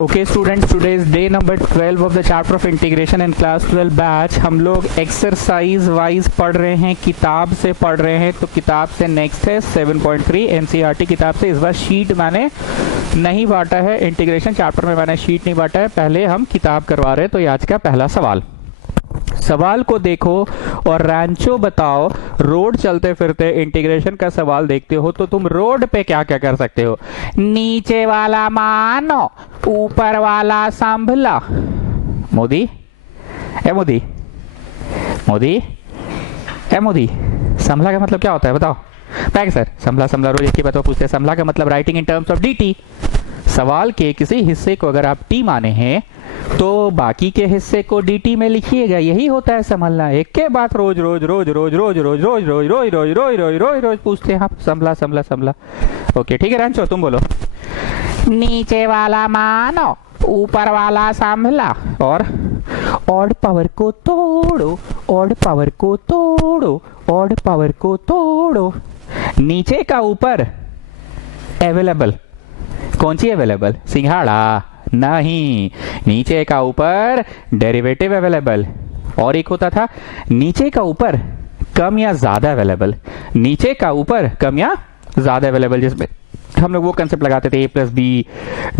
Okay students, today is day number 12 of the chapter of integration in class 12 batch. हम लोग exercise wise पढ़ रहे हैं, किताब से पढ़ रहे हैं। तो किताब से नेक्स्ट है 7.3 एनसीईआरटी किताब से। इस बार शीट मैंने नहीं बांटा है, इंटीग्रेशन चैप्टर में मैंने शीट नहीं बांटा है, पहले हम किताब करवा रहे हैं। तो आज का पहला सवाल को देखो और रैंचो बताओ, रोड चलते फिरते इंटीग्रेशन का सवाल देखते हो तो तुम रोड पे क्या क्या कर सकते हो? नीचे वाला मानो, ऊपर वाला संभला। मोदी ए मोदी, मोदी ए मोदी, संभला का मतलब क्या होता है बताओ? बैग सर, संभला संभला रोज एक ही बात पूछते हैं। संभला का मतलब writing in terms of dt। सवाल के किसी हिस्से को अगर आप टी माने हैं तो बाकी के हिस्से को dt में लिखिएगा, यही होता है संभलना। एक के बाद रोज रोज रोज रोज रोज रोज रोज रोज रोज रोज रोज रोज रोज रोज पूछते हैं आप, संभला संभला संभला। ओके ठीक है रंचो, तुम बोलो। नीचे वाला मानो, ऊपर वाला संभला। और ऑड पावर को तोड़ो, ऑड पावर को तोड़ो, ऑड पावर को तोड़ो। नीचे का ऊपर अवेलेबल, कौन सी अवेलेबल? सिंघाड़ा नहीं, नीचे का ऊपर डेरिवेटिव अवेलेबल। और एक होता था नीचे का ऊपर कम या ज्यादा अवेलेबल, नीचे का ऊपर कम या ज्यादा अवेलेबल, जिसमें हम लोग वो कंसेप्ट लगाते थे a plus b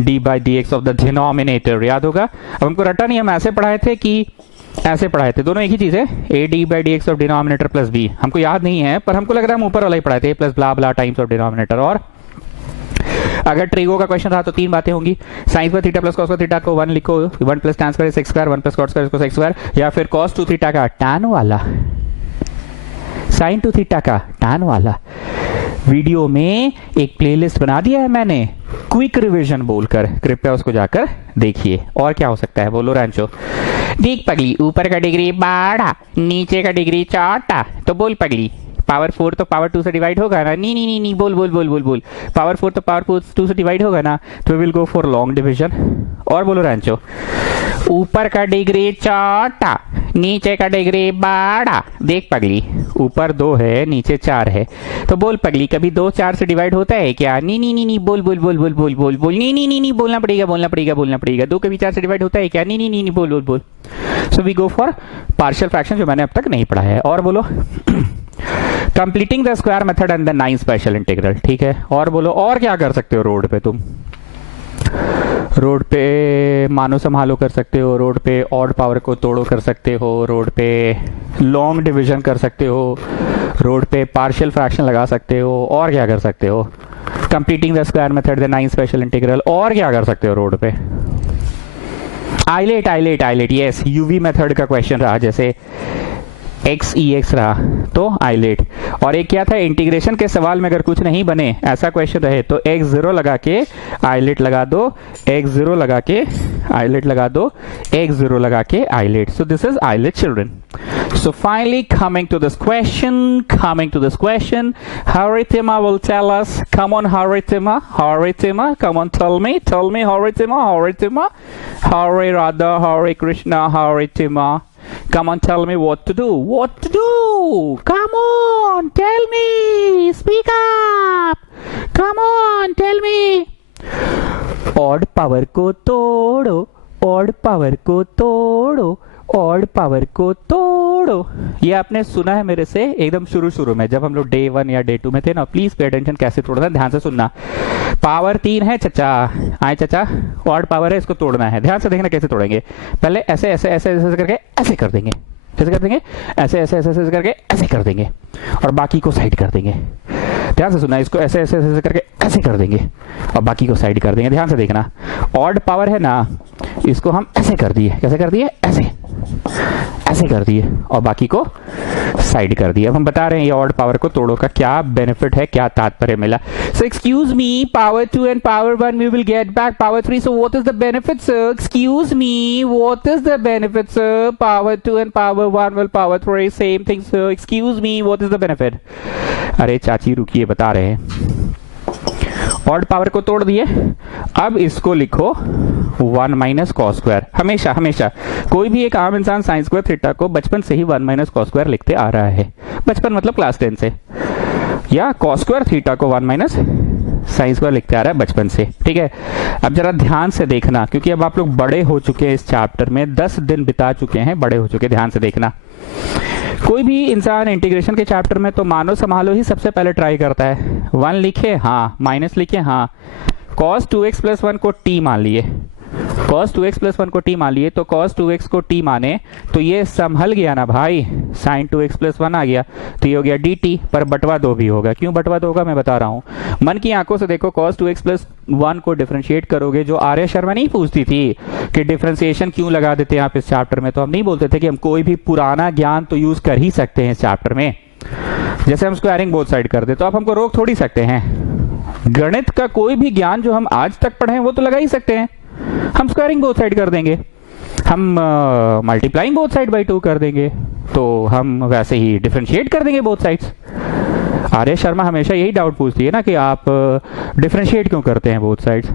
d by d x of the denominator, याद होगा। अब हमको रटा नहीं, हम ऐसे पढ़ाए थे कि ऐसे पढ़ाए थे, दोनों एक ही चीज है, a d by d x of denominator plus b. हमको याद नहीं है पर हमको लग रहा है हम ऊपर वाला ही पढ़ाए थे, a plus blah blah times of denominator. और अगर ट्रिगो का क्वेश्चन था तो तीन बातें होंगी, साइन पर थीटा प्लस कॉस पर थीटा को 1 लिखो, 1 plus tan square sex square, 1 plus cos square sex square, या फिर cos 2 थीटा का tan वाला, sin 2 थीटा का tan वाला। वीडियो में एक प्लेलिस्ट बना दिया है मैंने, क्विक रिवीजन बोलकर, कृपया उसको जाकर देखिए। और क्या हो सकता है बोलो रैंचो? देख पगली, ऊपर का डिग्री बड़ा, नीचे का डिग्री छोटा, तो बोल पगली पावर 4 तो पावर 2 से डिवाइड होगा ना? नी नी नी नी, बोल बोल बोल बोल बोल, पावर 4 तो पावर 2 से डिवाइड होगा ना? तो we will go for long division. और बोलो रैंचो, ऊपर का डिग्री छोटा, नीचे का डिग्री बड़ा। देख पगली, ऊपर 2 है, नीचे 4 है, तो बोल पगली कभी 2 4 से डिवाइड होता है क्या? नी नी नी नी, बोल बोल बोल बोल बोल बोल बोल, नी नी नी नी, बोलना पड़ेगा बोलना पड़ेगा बोलना पड़ेगा। 2 कभी 4 से डिवाइड होता है क्या? नी नी नी नी, बोल बोल बोल। So we go for partial fraction, जो मैंने अब तक नहीं पढ़ा है। और बोलो completing the square method and the 9 special integral, ठीक है। और बोलो और क्या कर सकते हो रोड पे? तुम रोड पे मानो संभालो कर सकते हो, रोड पे ऑड पावर को तोड़ो कर सकते हो, रोड पे लॉन्ग डिवीजन कर सकते हो, रोड पे पार्शियल फ्रैक्शन लगा सकते हो। और क्या कर सकते हो? Completing the square method, the 9 special integral. और क्या कर सकते हो रोड पे? ILATE ILATE ILATE, yes, UV method का क्वेश्चन रहा, जैसे एक्स ई एक्स रहा तो आइलेट। और एक क्या था, इंटीग्रेशन के सवाल में अगर कुछ नहीं बने ऐसा क्वेश्चन रहे तो x0 लगा के आइलेट लगा दो, x0 लगा के आइलेट लगा दो, x0 लगा के ILATE. So this is ILATE children. So finally coming to this question, Haritima will tell us, come on Haritima, come on, tell me Haritima, Hare Radha, Hare Krishna, Haritima, come on, tell me what to do, come on, tell me, speak up, come on, tell me। Odd power को तोड़ो, odd power को तोड़ो, odd power को तोड़ो। ये आपने सुना है मेरे से एकदम शुरू में, जब हम लोग डे 1 या डे 2 में थे ना। प्लीज पे अटेंशन, कैसे तोड़ना है ध्यान से सुनना। पावर 3 है चचा, आए चचा, ऑड पावर है, इसको तोड़ना है, ध्यान से देखना कैसे तोड़ेंगे। पहले ऐसे ऐसे ऐसे ऐसे करके ऐसे कर देंगे, कैसे कर देंगे? ऐसे ऐसे ऐसे ऐसे करके ऐसे कर देंगे, और बाकी को साइड कर देंगे। ध्यान से सुनना, इसको ऐसे ऐसे ऐसे करके ऐसे कर देंगे और बाकी को साइड कर देंगे। ध्यान से देखना, ऑड पावर है ना, इसको हम ऐसे कर दिए, कैसे कर दिए? ऐसे ऐसे कर दिए और बाकी को साइड कर दिया। अब हम बता रहे हैं ये ऑड पावर को तोड़ो का क्या बेनिफिट है, क्या तात्पर्य मिला। So excuse me, power 2 and power 1 we will get back power 3, so what is the benefit sir? Excuse me, what is the benefit sir? Power 2 and power 1 will power 3 same thing sir, excuse me, what is the benefit? अरे चाची रुकिए, बता रहे हैं। Odd power को तोड़ दिए, अब इसको लिखो 1 माइनस कॉस स्क्वायर। हमेशा हमेशा कोई भी एक आम इंसान साइन स्क्वायर थीटा को बचपन से ही 1 माइनस कॉस स्क्वायर लिखते आ रहा है। बचपन मतलब क्लास 10 से। या कॉस स्क्वायर थीटा को 1 माइनस साइन स्क्वायर लिखते आ रहा है बचपन से, ठीक है। अब जरा ध्यान से देखना, क्योंकि अब आप लोग बड़े हो चुके हैं, इस चैप्टर में 10 दिन बिता चुके हैं, बड़े हो चुके, ध्यान से देखना। कोई भी इंसान इंटीग्रेशन के चैप्टर में तो मानो संभालो ही सबसे पहले ट्राई करता है। 1 लिखे हाँ, माइनस लिखे हाँ, cos 2x प्लस 1 को t मान लिए, cos 2x प्लस 1 को t मान लिए, तो cos 2x को t माने तो ये संभल गया ना भाई, sin 2x प्लस 1 आ गया, तो ये हो गया dt, पर बटवा 2 भी होगा। क्यों बटवा 2 होगा मैं बता रहा हूँ। मन की आंखों से देखो, cos 2x प्लस 1 को डिफरेंशिएट करोगे, जो आर्य शर्मा नहीं पूछती थी कि डिफरेंशिएशन क्यों लगा देते हैं आप इस चैप्टर में, तो हम नहीं बोलते थे कि हम कोई भी पुराना ज्ञान तो यूज कर ही सकते हैं इस चैप्टर में। जैसे हम स्क्वायरिंग बोथ साइड कर दे तो आप हमको रोक थोड़ी सकते हैं। गणित का कोई भी ज्ञान जो हम आज तक पढ़े हैं वो तो लगा ही सकते हैं। हम स्क्वायरिंग बोथ साइड कर देंगे, हम मल्टीप्लाइंग बोथ साइड बाई 2 कर देंगे, तो हम वैसे ही डिफरेंशिएट कर देंगे बोथ साइड्स। आर्य शर्मा हमेशा यही डाउट पूछती है ना कि आप डिफरेंशिएट क्यों करते हैं बोथ साइड्स।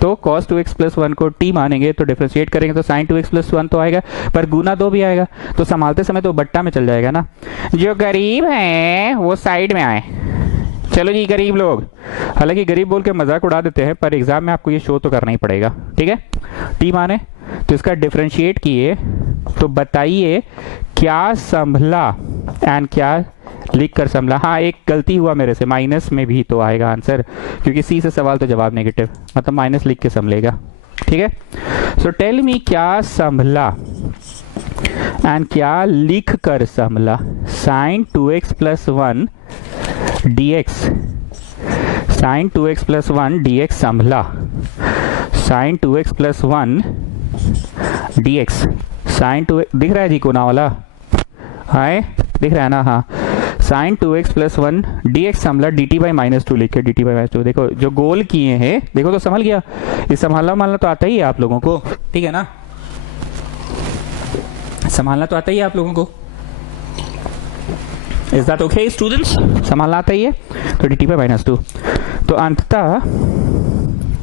तो cos 2x प्लस 1 को t मानेंगे तो डिफरेंशिएट करेंगे तो sin 2x प्लस 1 तो आएगा, पर गुना 2 भी आएगा, तो संभालते समय तो बट्टा में चल जाएगा ना। जो गरीब हैं वो साइड में आए। चलो जी गरीब लोग, हालांकि गरीब बोल के मजाक उड़ा देते हैं, पर एग्जाम में आपको ये शो तो करना ही पड़ेगा, ठीक है। t माने तो इसका डिफरेंशिएट किए, तो बताइए क्या संभला एंड क्या लिख कर संभला। हाँ एक गलती हुआ मेरे से, माइनस में भी तो आएगा आंसर, क्योंकि सी से सवाल तो जवाब नेगेटिव, मतलब माइनस लिख के संभलेगा, ठीक है। सो टेल मी क्या संभला एंड क्या लिख कर संभला। sin 2x plus 1 dx, sin 2x plus 1 dx संभला, sin 2x plus 1 dx, sin 2x दिख रहा है जी कोना वाला, हाय दिख रहा है ना, हाँ sin 2x प्लस 1 dx संभला, dt बाई माइनस 2 लिखे, dt बाई माइनस 2। देखो जो गोल किए हैं, देखो तो संभल गया। ये संभालना मालना तो आता ही है आप लोगों को, ठीक है ना, संभालना तो आता ही है आप लोगों को। इज दैट ओके स्टूडेंट्स, संभालना आता ही है, तो dt बाई माइनस 2। तो अंततः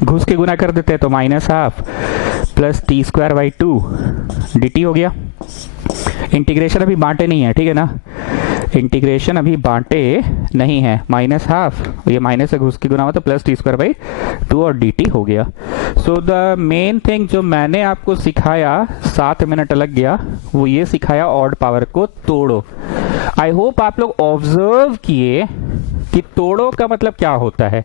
घुस के गुना कर देते हैं, तो minus half plus T square by 2 dt हो गया। इंटीग्रेशन अभी बांटे नहीं है, ठीक है ना, इंटीग्रेशन अभी बांटे नहीं है। माइनस हाफ, ये माइनस से घुस के गुना हुआ तो प्लस टी स्क्वायर बाई 2 और dt हो गया। सो द मेन थिंग जो मैंने आपको सिखाया, 7 मिनट लग गया, वो ये सिखाया ऑड पावर को तोड़ो। आई होप आप लोग ऑब्जर्व किए कि तोड़ो का मतलब क्या होता है।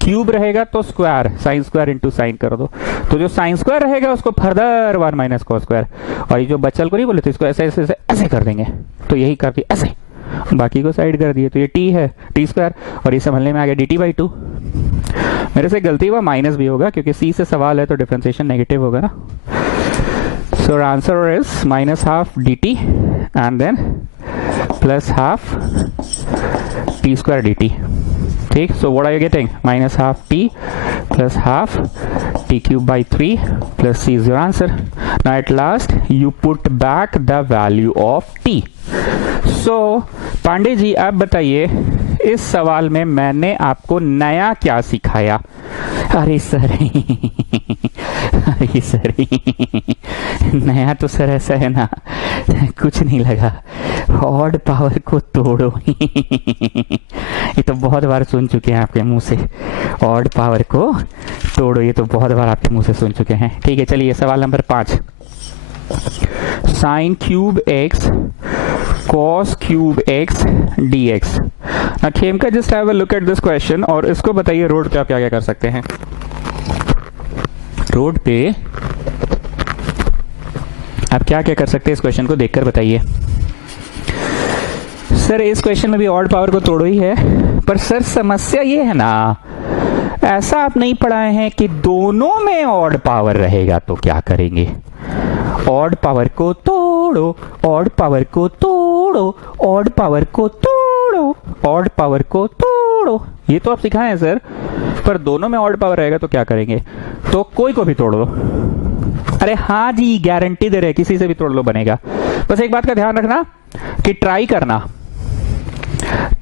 क्यूब रहेगा तो square, sine square into sine कर दो, तो जो साइन स्क्वायर रहेगा उसको फर्दर 1 माइनस कॉस स्क्वायर, और ये जो बचल को नहीं बोले थे इसको ऐसे ऐसे ऐसे ऐसे कर देंगे, तो यही कर दिया ऐसे, बाकी को साइड कर दिए, तो ये t है टी स्क्वायर, और ये संभलने में आ गया dt बाई 2। मेरे से गलती हुआ, माइनस भी होगा क्योंकि c से सवाल है तो डिफरेंशिएशन नेगेटिव होगा ना। So answer is minus half dt and then plus half t square dt, ठीक। So what are you getting, minus half t plus half t cube by 3 plus c is your answer. Now at last you put back the value of t। So Pandey ji आप बताइए, इस सवाल में मैंने आपको नया क्या सिखाया। अरे सर अरे सर नया तो सर ऐसा है ना, कुछ नहीं लगा, ऑड पावर को तोड़ो ये तो बहुत बार सुन चुके हैं आपके मुंह से, ऑड पावर को तोड़ो, ये तो बहुत बार आपके मुंह से सुन चुके हैं, ठीक है। चलिए सवाल number 5, sine cube x cos cube x dx। Now Khemka just have a look at this question, और इसको बताइए रोड पे आप क्या क्या कर सकते हैं। रोड पे आप क्या क्या कर सकते हैं, इस क्वेश्चन को देखकर बताइए। सर इस क्वेश्चन में भी ऑड पावर को तोड़ो ही है, पर सर समस्या ये है ना, ऐसा आप नहीं पढ़ाए हैं कि दोनों में ऑड पावर रहेगा तो क्या करेंगे। ऑड पावर को तोड़ो, ऑड पावर को तोड़ो, ऑड पावर को तोड़ो, ऑड पावर को तोड़ो, ये तो आप सिखाए हैं सर, पर दोनों में ऑड पावर रहेगा तो क्या करेंगे, तो कोई को भी तोड़ दो। अरे हाँ जी गारंटी दे रहे, किसी से भी तोड़ लो बनेगा। बस एक बात का ध्यान रखना कि ट्राई करना,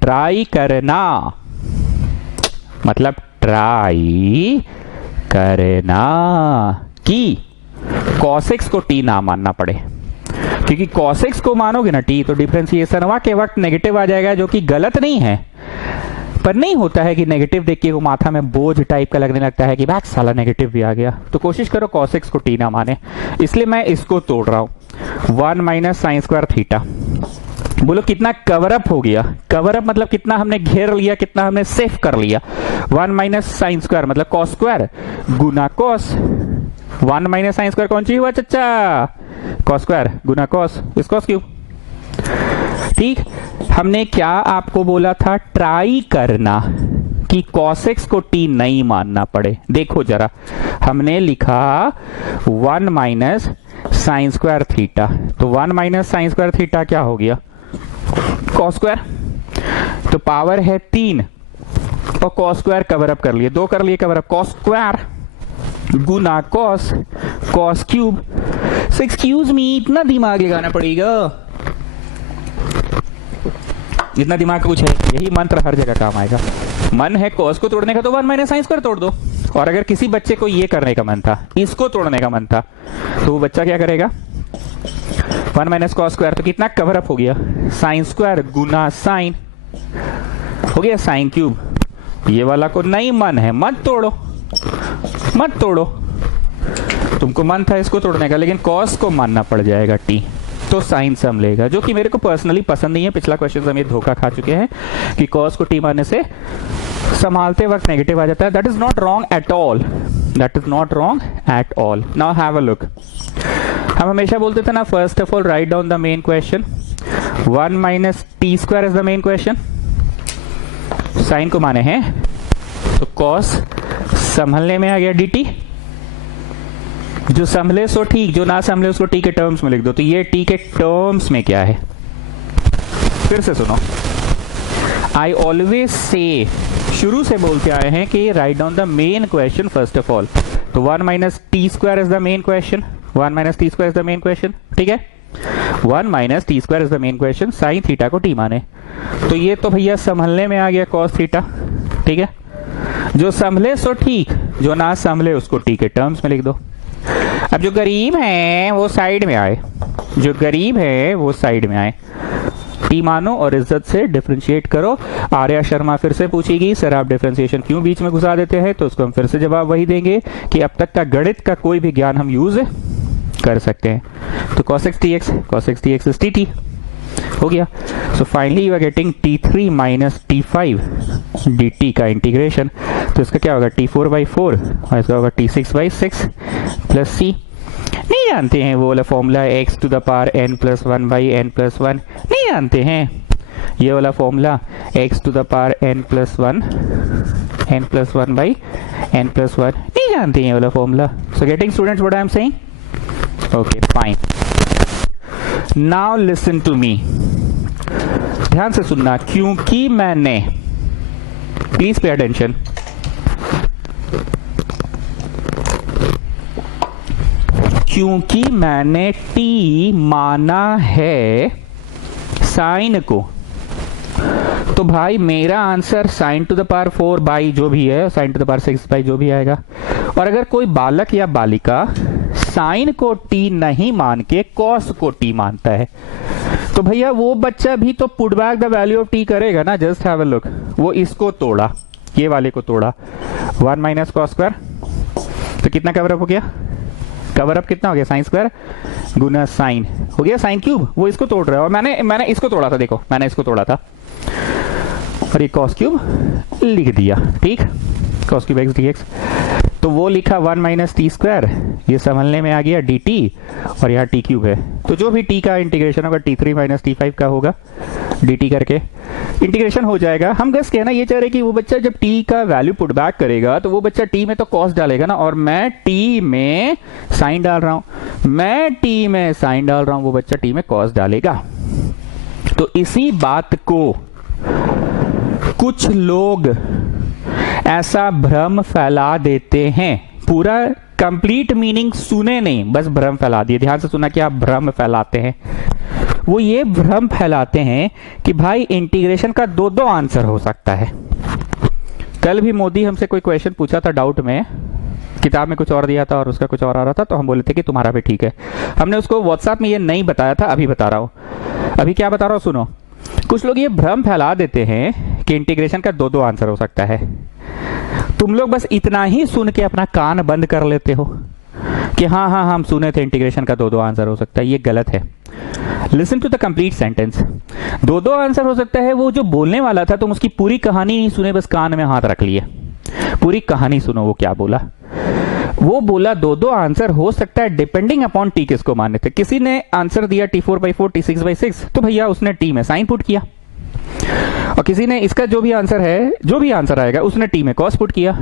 ट्राई करना मतलब ट्राई करना कि cos x को t ना मानना पड़े, क्योंकि cos x को मानोगे ना t तो डिफरेंशिएशन के वक्त नेगेटिव आ जाएगा, जो कि गलत नहीं है, पर नहीं होता है कि नेगेटिव देख के वो माथा में बोझ टाइप का लगने लगता है कि बैक साला नेगेटिव भी आ गया। तो कोशिश करो cos x को t ना माने, इसलिए मैं इसको तोड़ रहा हूं। 1 माइनस साइन स्क्वायर थीटा, बोलो कितना कवर अप हो गया। कवर अप मतलब कितना हमने घेर लिया, कितना हमने सेफ कर लिया। 1 माइनस साइन स्क्वायर मतलब कॉस स्क्वायर गुना कॉस। 1 माइनस साइन स्क्वायर कौन सी हुआ चच्चा? कॉस स्क्वायर गुना कॉस, इस कॉस क्यूब। ठीक, हमने क्या आपको बोला था? ट्राई करना कि cos x को t नहीं मानना पड़े। देखो जरा, हमने लिखा 1 माइनस साइन स्क्वायर थीटा, तो 1 माइनस साइन स्क्वायर थीटा क्या हो गया? cos स्क्वायर, तो पावर है 3 और cos स्क्वायर कवर अप कर लिए, 2 कर लिए कवर अप, cos स्क्वायर गुना cos, cos cube. Excuse me, इतना दिमाग लगाना पड़ेगा? जितना दिमाग का कुछ है, यही मंत्र हर जगह काम आएगा। मन है cos को तोड़ने का तो 1 माइनस साइन स्क्वायर तोड़ दो। और अगर किसी बच्चे को ये करने का मन था, इसको तोड़ने का मन था, तो वो बच्चा क्या करेगा? 1 माइनस कॉस स्क्वायर, तो कितना कवर अप हो गया? साइन स्क्वायर गुना साइन, हो गया साइन क्यूब। ये वाला को नहीं मन है, मत तोड़ो, मत तोड़ो। तुमको मन था इसको तोड़ने का, लेकिन कॉस को मानना पड़ जाएगा टी, तो साइन सम लेगा, जो कि मेरे को पर्सनली पसंद नहीं है। पिछला क्वेश्चन हम ये धोखा खा चुके हैं कि कॉस को टी मानने से संभालते वक्त नेगेटिव आ जाता है। That is not wrong at all, that is not wrong at all. Now have a look. हम हमेशा बोलते थे ना, first of all write down the main question. 1 minus t square is the main question. Sine को माने हैं, तो cos संभलने में आ गया dt, जो संभले सो ठीक, जो ना संभले उसको टी के टर्म्स में लिख दो। तो ये टी के टर्म्स में क्या है? फिर से सुनो, आई ऑलवेज से, शुरू से बोलते आए हैं कि right down the main question first of all. तो 1 minus t square is the main question, 1 minus t square is the main question, ठीक है। 1 minus t square is the main question, sine theta को T माने। तो ये तो भैया संभलने में आ गया कॉस थीटा, ठीक है। जो संभले सो ठीक, जो ना संभले उसको टी के टर्म्स में लिख दो। अब जो गरीब है वो साइड में आए, जो गरीब है वो साइड में आए। टी मानो और इज्जत से डिफरेंशिएट करो। आर्या शर्मा फिर से पूछेगी, सर आप डिफरेंशिएशन क्यों बीच में घुसा देते हैं? तो उसको हम फिर से जवाब वही देंगे कि अब तक का गणित का कोई भी ज्ञान हम यूज कर सकते हैं। तो cos x dx, cos x dx is dt, हो गया। So finally you are getting t3 minus t5 dt का इंटीग्रेशन। तो इसका क्या होगा? t4/4 और इसका होगा t6/6 प्लस c। नहीं जानते हैं वो वाला formula x to the power n plus 1/n+1, नहीं जानते हैं ये वाला formula x to the power n+1 n+1/n+1, नहीं जानते हैं ये वाला formula. So getting students what I am saying? Okay fine. Now listen to me, ध्यान से सुनना, क्योंकि मैंने, प्लीज पे अटेंशन, क्योंकि मैंने t माना है साइन को, तो भाई मेरा answer sine to the power 4 by जो भी है, sign to the power 6 by जो भी आएगा। और अगर कोई बालक या बालिका साइन को t नहीं मान के कॉस को t मानता है, तो भैया वो बच्चा भी तो put back the value of t करेगा ना। जस्ट हैव अ लुक, वो इसको तोड़ा, ये वाले को तोड़ा, 1 माइनस कॉस स्क्वायर, तो कितना कवर अप हो गया? कवर अप कितना हो गया? साइन स्क्वायर गुना साइन, हो गया साइन क्यूब। वो इसको तोड़ रहा है और मैंने इसको तोड़ा था, देखो मैंने इसको तोड़ा था और ये कॉस क्यूब लिख दिया, ठीक, कॉस क्यूब एक्स dx। तो वो लिखा 1 माइनस टी स्क्वायर, ये संभलने में आ गया dt और यहाँ टी क्यूब है। तो जो भी t का इंटीग्रेशन होगा t3 माइनस t5 का होगा, dt करके इंटीग्रेशन हो जाएगा। हम बस कहना ये चाह रहे कि वो बच्चा जब t का वैल्यू पुट बैक करेगा तो वो बच्चा t में तो cos डालेगा ना, और मैं t में साइन डाल रहा हूं, मैं t में साइन डाल रहा हूं, वो बच्चा t में cos डालेगा। तो इसी बात को कुछ लोग ऐसा भ्रम फैला देते हैं, पूरा कंप्लीट मीनिंग सुने नहीं, बस भ्रम फैला दिए। ध्यान से सुना, क्या भ्रम फैलाते हैं? वो ये भ्रम फैलाते हैं कि भाई इंटीग्रेशन का दो दो आंसर हो सकता है। कल भी मोदी हमसे कोई क्वेश्चन पूछा था डाउट में, किताब में कुछ और दिया था और उसका कुछ और आ रहा था, तो हम बोले थे कि तुम्हारा भी ठीक है। हमने उसको व्हाट्सएप में ये नहीं बताया था, अभी बता रहा हूं। अभी क्या बता रहा हूं सुनो। कुछ लोग ये भ्रम फैला देते हैं कि इंटीग्रेशन का दो आंसर हो सकता है। तुम लोग बस इतना ही सुन के अपना कान बंद कर लेते हो कि हाँ हाँ हम सुने थे इंटीग्रेशन का दो आंसर हो सकता है। ये गलत है। Listen to the complete sentence. दो आंसर हो सकता है वो जो बोलने वाला था, तुम उसकी पूरी कहानी नहीं सुने, बस कान में हाथ रख लिए। पूरी कहानी सुनो वो क्या बोला। वो बोला दो आंसर हो सकता है डिपेंडिंग अपॉन टी किसको मानने थे। किसी ने आंसर दिया t4/4 t6/6, तो भैया उसने टी में साइन पुट किया। और किसी ने इसका जो भी आंसर है, जो भी आंसर आएगा उसने टी में कॉस पुट किया।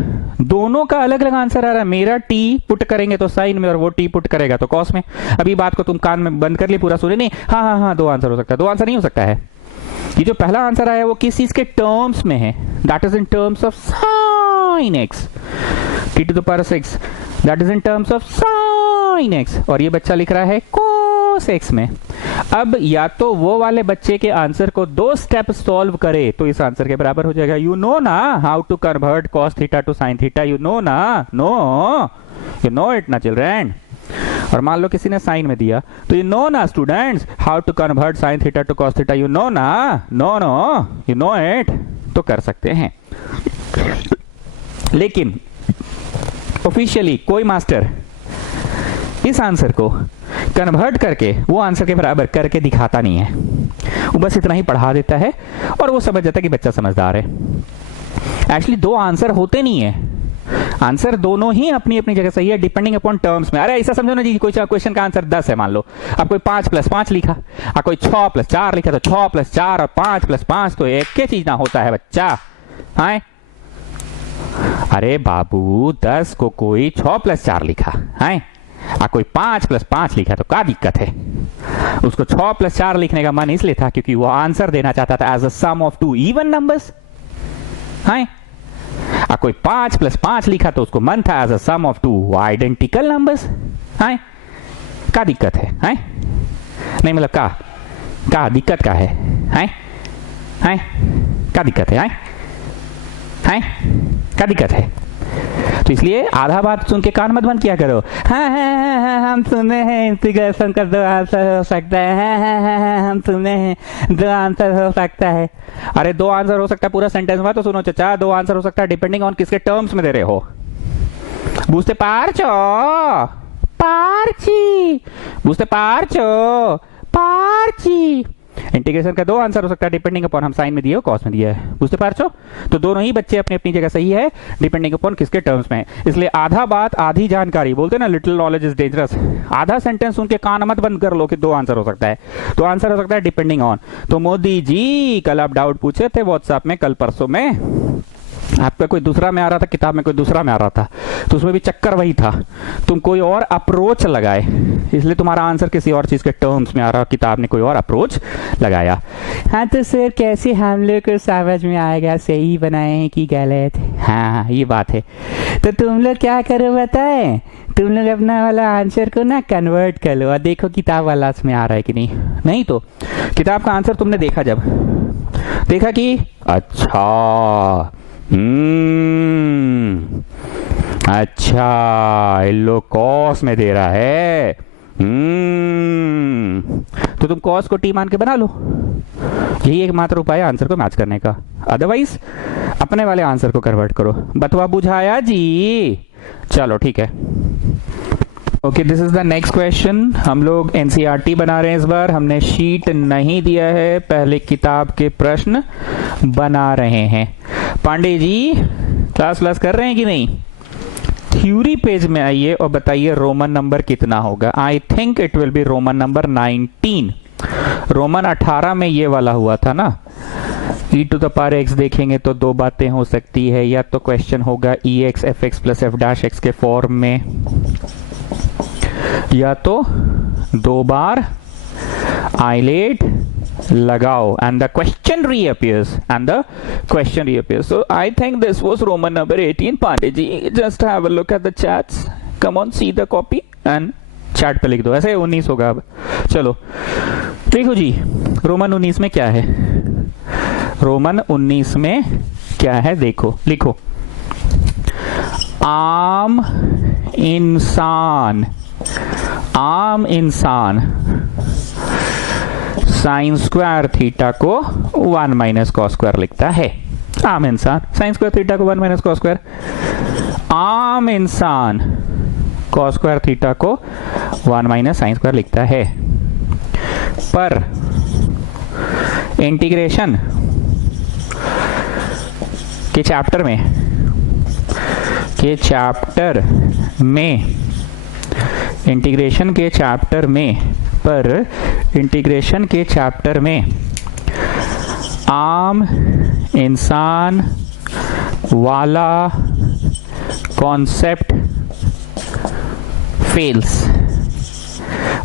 दोनों का अलग अलग आंसर आ रहा है। मेरा टी पुट करेंगे तो साइन में और वो टी पुट करेगा तो कॉस में। अभी बात को तुम कान में बंद कर लिए, पूरा सुने नहीं। हाँ हाँ हाँ दो आंसर हो सकता है। दो आंसर नहीं हो सकता है। ये जो पहला आंसर आया वो किस चीज के टर्म्स में है, that is in terms of sine x t⁻⁶, that is in terms of sine x. और ये बच्चा लिख रहा है cos x में। अब या तो वो वाले बच्चे के आंसर को 2 स्टेप सॉल्व करे तो इस आंसर के बराबर हो जाएगा। यू नो ना how to convert cos theta to sin theta, you know ना, नो यू नो इट ना चिल्ड्रन। और मान लो किसी ने साइन में दिया तो यू नो ना students how to convert sin theta to cos theta, you know ना, no no you know it, तो कर सकते हैं। लेकिन ऑफिशियली कोई मास्टर इस आंसर को कन्वर्ट करके वो आंसर के बराबर करके दिखाता नहीं है। वो बस इतना ही पढ़ा देता है और वो समझ जाता है कि बच्चा समझदार है। एक्चुअली दो आंसर होते नहीं है। आंसर दोनों ही अपनी अपनी जगह सही है डिपेंडिंग अपॉन टर्म्स में। अरे ऐसा समझो ना जी, कोई क्वेश्चन का आंसर 10 है मान लो, अब कोई 5+5 लिखा, और कोई 6+4 लिखा, तो 6+4 और 5+5 तो एक ही चीज ना होता है बच्चा। हाँ अरे बाबू 10 को कोई 6+4 लिखा है, कोई 5+5 लिखा, तो क्या दिक्कत है। उसको 6+4 लिखने का मन इसलिए था क्योंकि वो आंसर देना चाहता था as a sum of 2 even numbers. हाँ कोई 5+5 लिखा तो उसको मन था as a sum of 2 identical numbers. हाँ क्या दिक्कत है। हाँ नहीं मतलब क्या दिक्कत का है। हाँ हाँ क्या दिक्कत है। हाँ हाँ क्या दिक्कत है। तो इसलिए आधा बात सुन के कान मत बंद किया करो। हाँ हाँ हाँ हाँ हम सुने हैं इंटीग्रेशन का 2 आंसर हो सकता है। हाँ हाँ हाँ हाँ हम सुने हैं 2 आंसर हो सकता है। अरे 2 आंसर हो सकता है पूरा सेंटेंस में तो सुनो चाचा, 2 आंसर हो सकता है डिपेंडिंग ऑन किसके टर्म्स में दे रहे हो। बुझते पारचो पारची, बुझते पारचो पारची। इंटीग्रेशन का 2 आंसर हो सकता है डिपेंडिंग अपॉन हम साइन में दिए हो कॉस में दिया है। बुझते पारचो। तो दोनों ही बच्चे अपनी अपनी जगह सही है डिपेंडिंग अपॉन किसके टर्म्स में। इसलिए आधा बात आधी जानकारी, बोलते ना लिटिल नॉलेज इज डेंजरस। आधा सेंटेंस सुन के कान मत बंद कर लो कि 2 आंसर हो सकता है। 2 आंसर हो सकता है डिपेंडिंग ऑन। तो मोदी जी कल आप डाउट पूछे थे व्हाट्सएप में, कल परसों में आपका कोई दूसरा में आ रहा था, किताब में कोई दूसरा में आ रहा था, तो उसमें भी चक्कर वही था। तुम कोई और अप्रोच लगाए इसलिए तुम्हारा आंसर किसी और चीज के टर्म्स में आ रहा, किताब ने कोई और अप्रोच लगाया। हाँ तो सर कैसे हम लोग को समझ में आएगा सही बनाए हैं कि गलत। हाँ ये बात है। तो तुम लोग क्या करो बताए, तुम लोग अपना वाला आंसर को ना कन्वर्ट कर लो और देखो किताब वाला उसमें आ रहा है कि नहीं। नहीं तो किताब का आंसर तुमने देखा, जब देखा कि अच्छा अच्छा लो कॉस में दे रहा है, तो तुम कॉस को टी मान के बना लो। यही एक मात्र उपाय है आंसर को मैच करने का। अदरवाइज अपने वाले आंसर को कन्वर्ट करो। बतवा बुझाया जी। चलो ठीक है। Okay this is the next question. हम लोग एनसीईआरटी बना रहे हैं इस बार। हमने शीट नहीं दिया है, पहले किताब के प्रश्न बना रहे हैं। पांडे जी क्लास कर रहे हैं कि नहीं। थ्योरी पेज में आइए और बताइए रोमन नंबर कितना होगा। I think it will be Roman number 19। Roman 18 में ये वाला हुआ था ना। e⁻x देखेंगे तो 2 बातें हो सकती है, या तो क्वेश्चन होगा ex fx प्लस f' के फॉर्म में, या तो 2 बार आइलेट लगाओ and the question reappears so I think this was Roman number 18. Pandeji just have a look at the chats, come on see the copy and chat पे लिख दो। ऐसे 19 होगा। अब चलो देखो जी रोमन 19 में क्या है। रोमन 19 में क्या है देखो, लिखो आम इंसान साइन स्क्वायर थीटा को 1 - cos स्क्वायर लिखता है। आम इंसान साइन स्क्वायर थीटा को 1 माइनस कॉस स्क्वायर, आम इंसान कॉस स्क्वायर थीटा को 1 माइनस साइन स्क्वायर लिखता है। पर इंटीग्रेशन के चैप्टर में आम इंसान वाला कॉन्सेप्ट फेल्स,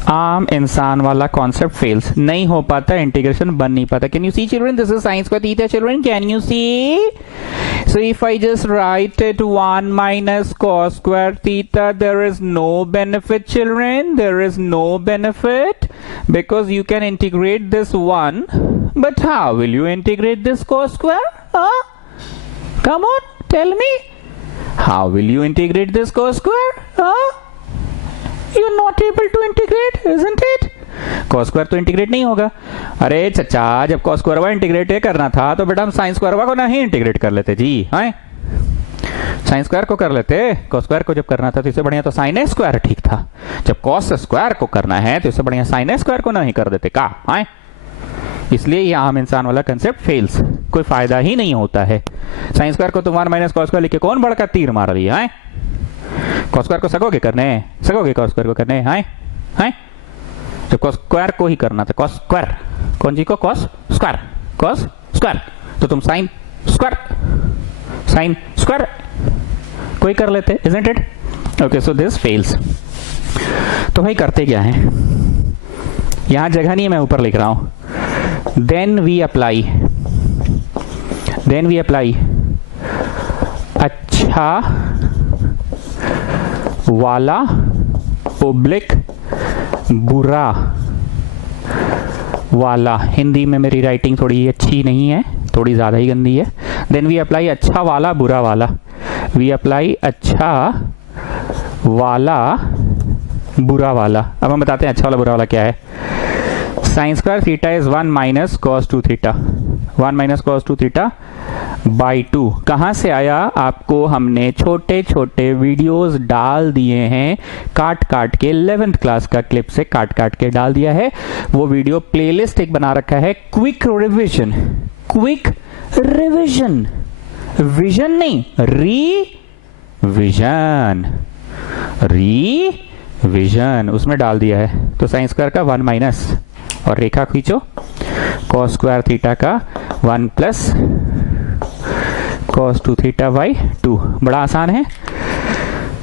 आम इंसान वाला कॉन्सेप्ट फेल्स, नहीं हो पाता, इंटीग्रेशन बन नहीं पाता। Can you see children, this is sine square theta children, can you see? So if I just write it 1 minus cos square theta, there is no benefit children, there is no benefit, because you can integrate this 1, but how will you integrate this cos square? Huh? Come on, tell me. How will you integrate this cos square? Huh? You're not able to integrate, isn't it? cos square तो integrate नहीं होगा। अरे चचा, जब cos square वा integrate करना था तो बेटा हम साइन स्क्वायर वा को नहीं इंटीग्रेट कर लेते जी, हैं? साइन स्क्वायर को कर लेते, cos स्क्वायर को जब करना था तो इससे बढ़िया तो साइन स्क्वायर ठीक था। जब cos स्क्वायर को करना है तो इससे बढ़िया साइन स्क्वायर को नहीं कर देते का, हैं? इसलिए ये आम इंसान वाला कंसेप्ट फेल्स, कोई फायदा ही नहीं होता है। साइन स्क्वायर को तो 1 माइनस cos स्क्वायर लिख के कौन बड़का तीर मार लिया, हैं? cos स्क्वायर को सकोगे करने, सकोगे cos स्क्वायर को करने, हैं? हैं? तो cos स्क्वायर को ही करना था, cos स्क्वायर, कौन जी को? cos स्क्वायर, तो तुम साइन स्क्वायर कोई कर लेते, isn't it? Okay, so this fails। तो भाई करते क्या है, यहां जगह नहीं है, मैं ऊपर लिख रहा हूं। then we apply अच्छा वाला ओब्लिक बुरा वाला, हिंदी में मेरी राइटिंग थोड़ी अच्छी नहीं है, थोड़ी ज्यादा ही गंदी है। देन वी अप्लाई अच्छा वाला बुरा वाला, वी अप्लाई अच्छा वाला बुरा वाला। अब हम बताते हैं अच्छा वाला बुरा वाला क्या है। Sign square theta is 1 minus cos 2 theta, 1 minus cos 2 theta by 2। कहां से आया? आपको हमने छोटे छोटे वीडियोस डाल दिए हैं, काट के 11th क्लास का क्लिप से काट के डाल दिया है। वो वीडियो प्लेलिस्ट एक बना रखा है, क्विक रिवीजन, विजन नहीं, रिवीजन उसमें डाल दिया है। तो साइन स्क्वायर का 1 माइनस और रेखा खींचो, कॉस स्क्वायर थीटा का 1 प्लस cos 2 थीटा बाई 2, बड़ा आसान है।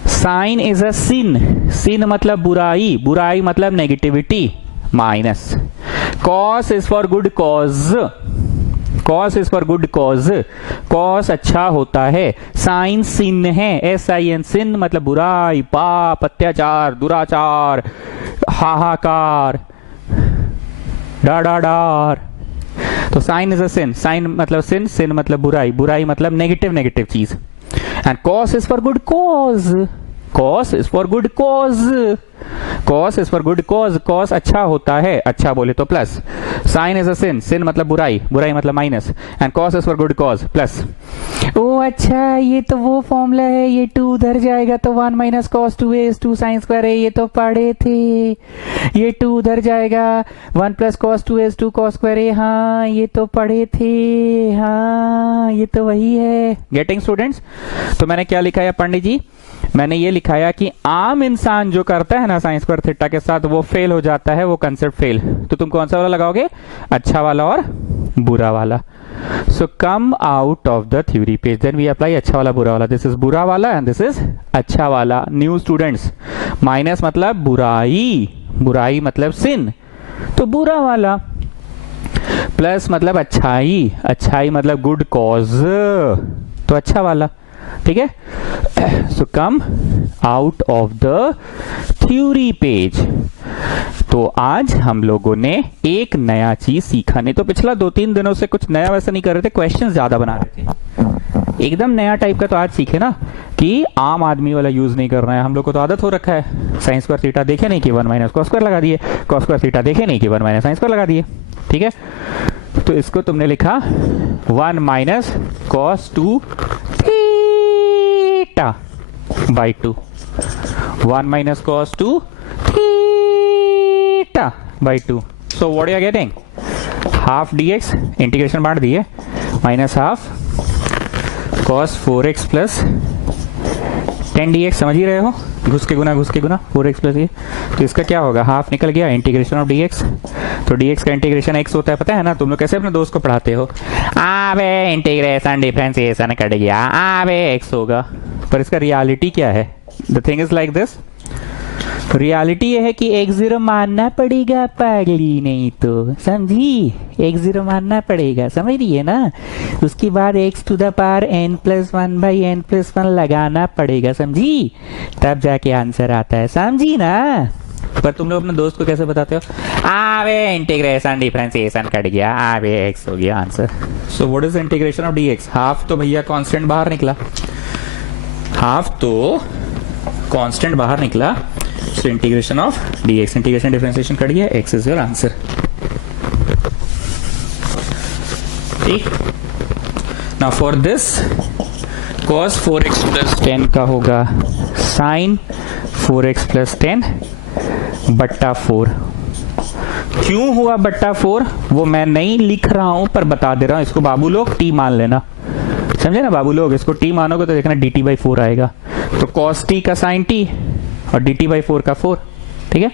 साइन इज अ सिन मतलब बुराई मतलब negativity, minus. cos is for good cause, cos अच्छा होता है। साइन सिन है, SIN, सिन मतलब बुराई, पाप, अत्याचार, दुराचार, हाहाकार, डार। तो sine is a sin, sine मतलब सिन मतलब बुराई मतलब नेगेटिव चीज। And cos is for good cos अच्छा होता है, अच्छा बोले तो plus. Sine is a sin मतलब बुराई मतलब minus, and cos is for good cause plus. ओ अच्छा, ये तो वो फॉर्मूला है, ये 2 उधर जाएगा तो 1 minus cos 2 is 2 sine square है, ये तो पढ़े थे। ये 2 उधर जाएगा, 1 plus cos 2 is 2 cos square है, हाँ ये तो पढ़े थे, हाँ ये तो वही है। Getting students? तो मैंने क्या लिखा है पंडित जी? मैंने ये लिखाया कि आम इंसान जो करता है ना साइन स्क्वायर थीटा के साथ, वो फेल हो जाता है, वो कंसेप्ट फेल। तो तुम कौन सा वाला लगाओगे? अच्छा वाला और बुरा वाला। So come out of the theory page, then we apply अच्छा वाला बुरा वाला। दिस इज बुरा वाला एंड दिस इज अच्छा वाला। न्यू स्टूडेंट्स, माइनस मतलब बुराई मतलब सिन, तो बुरा वाला। प्लस मतलब अच्छाई मतलब गुड कॉज, तो अच्छा वाला। ठीक है? So come out of the theory page. तो आज हम लोगों ने एक नया चीज सीखा, नहीं तो पिछला 2-3 दिनों से कुछ नया वैसा नहीं कर रहे थे, क्वेश्चंस ज्यादा बना रहे थे। एकदम नया टाइप का तो आज सीखे ना, कि आम आदमी वाला यूज नहीं करना है। हम लोग को तो आदत हो रखा है, साइन स्क्वायर थीटा देखे नहीं कि 1 माइनस कॉस स्क्वायर लगा दिए, कॉस स्क्वायर थीटा देखे नहीं कि 1 माइनस साइन स्क्वायर लगा दिए। ठीक है? तो इसको तुमने लिखा 1 minus cos 2 theta by 2, 1 minus cos 2 theta by 2. So what you are getting, half dx integration बांट दिए minus half cos 4x plus 10 dx. समझ ही रहे हो, घुस के गुना 4x प्लस ये, तो इसका क्या होगा, हाफ निकल गया इंटीग्रेशन ऑफ dx. तो dx का इंटीग्रेशन x होता है, पता है ना. तुम लोग कैसे अपने दोस्त को पढ़ाते हो, आबे इंटीग्रेशन डिफरेंशिएशन कट गया, आबे x होगा. पर इसका रियलिटी क्या है, the thing is like this. Reality ये है कि x0 मानना पड़ेगा पागली, नहीं तो समझी, x0 मानना पड़ेगा, समझ रही है ना. उसके बाद x to the power n+1 by n+1 लगाना पड़ेगा, समझी, तब जाके आंसर आता है, समझी ना. पर तुम लोग अपने दोस्त को कैसे बताते हो, आवे इंटीग्रेशन डिफरेंशिएशन कट गया, आवे x हो गया answer. So what is integration of dx, half तो भैया कांस्टेंट बाहर निकला, हाफ तो कांस्टेंट बाहर निकला. So integration of dx, integration differentiation cut गया, x is your answer. ठीक. Now for this cos 4x plus 10 का होगा sin 4x plus 10 बट्टा 4. क्यों हुआ बट्टा 4 वो मैं नहीं लिख रहा हूं, पर बता दे रहा हूं. इसको बाबू लोग t मान लेना, समझे ना बाबू लोग. इसको t मानोगे तो देखना dt by 4 आएगा. तो cos t का sin t और dt by 4 का 4, ठीक है.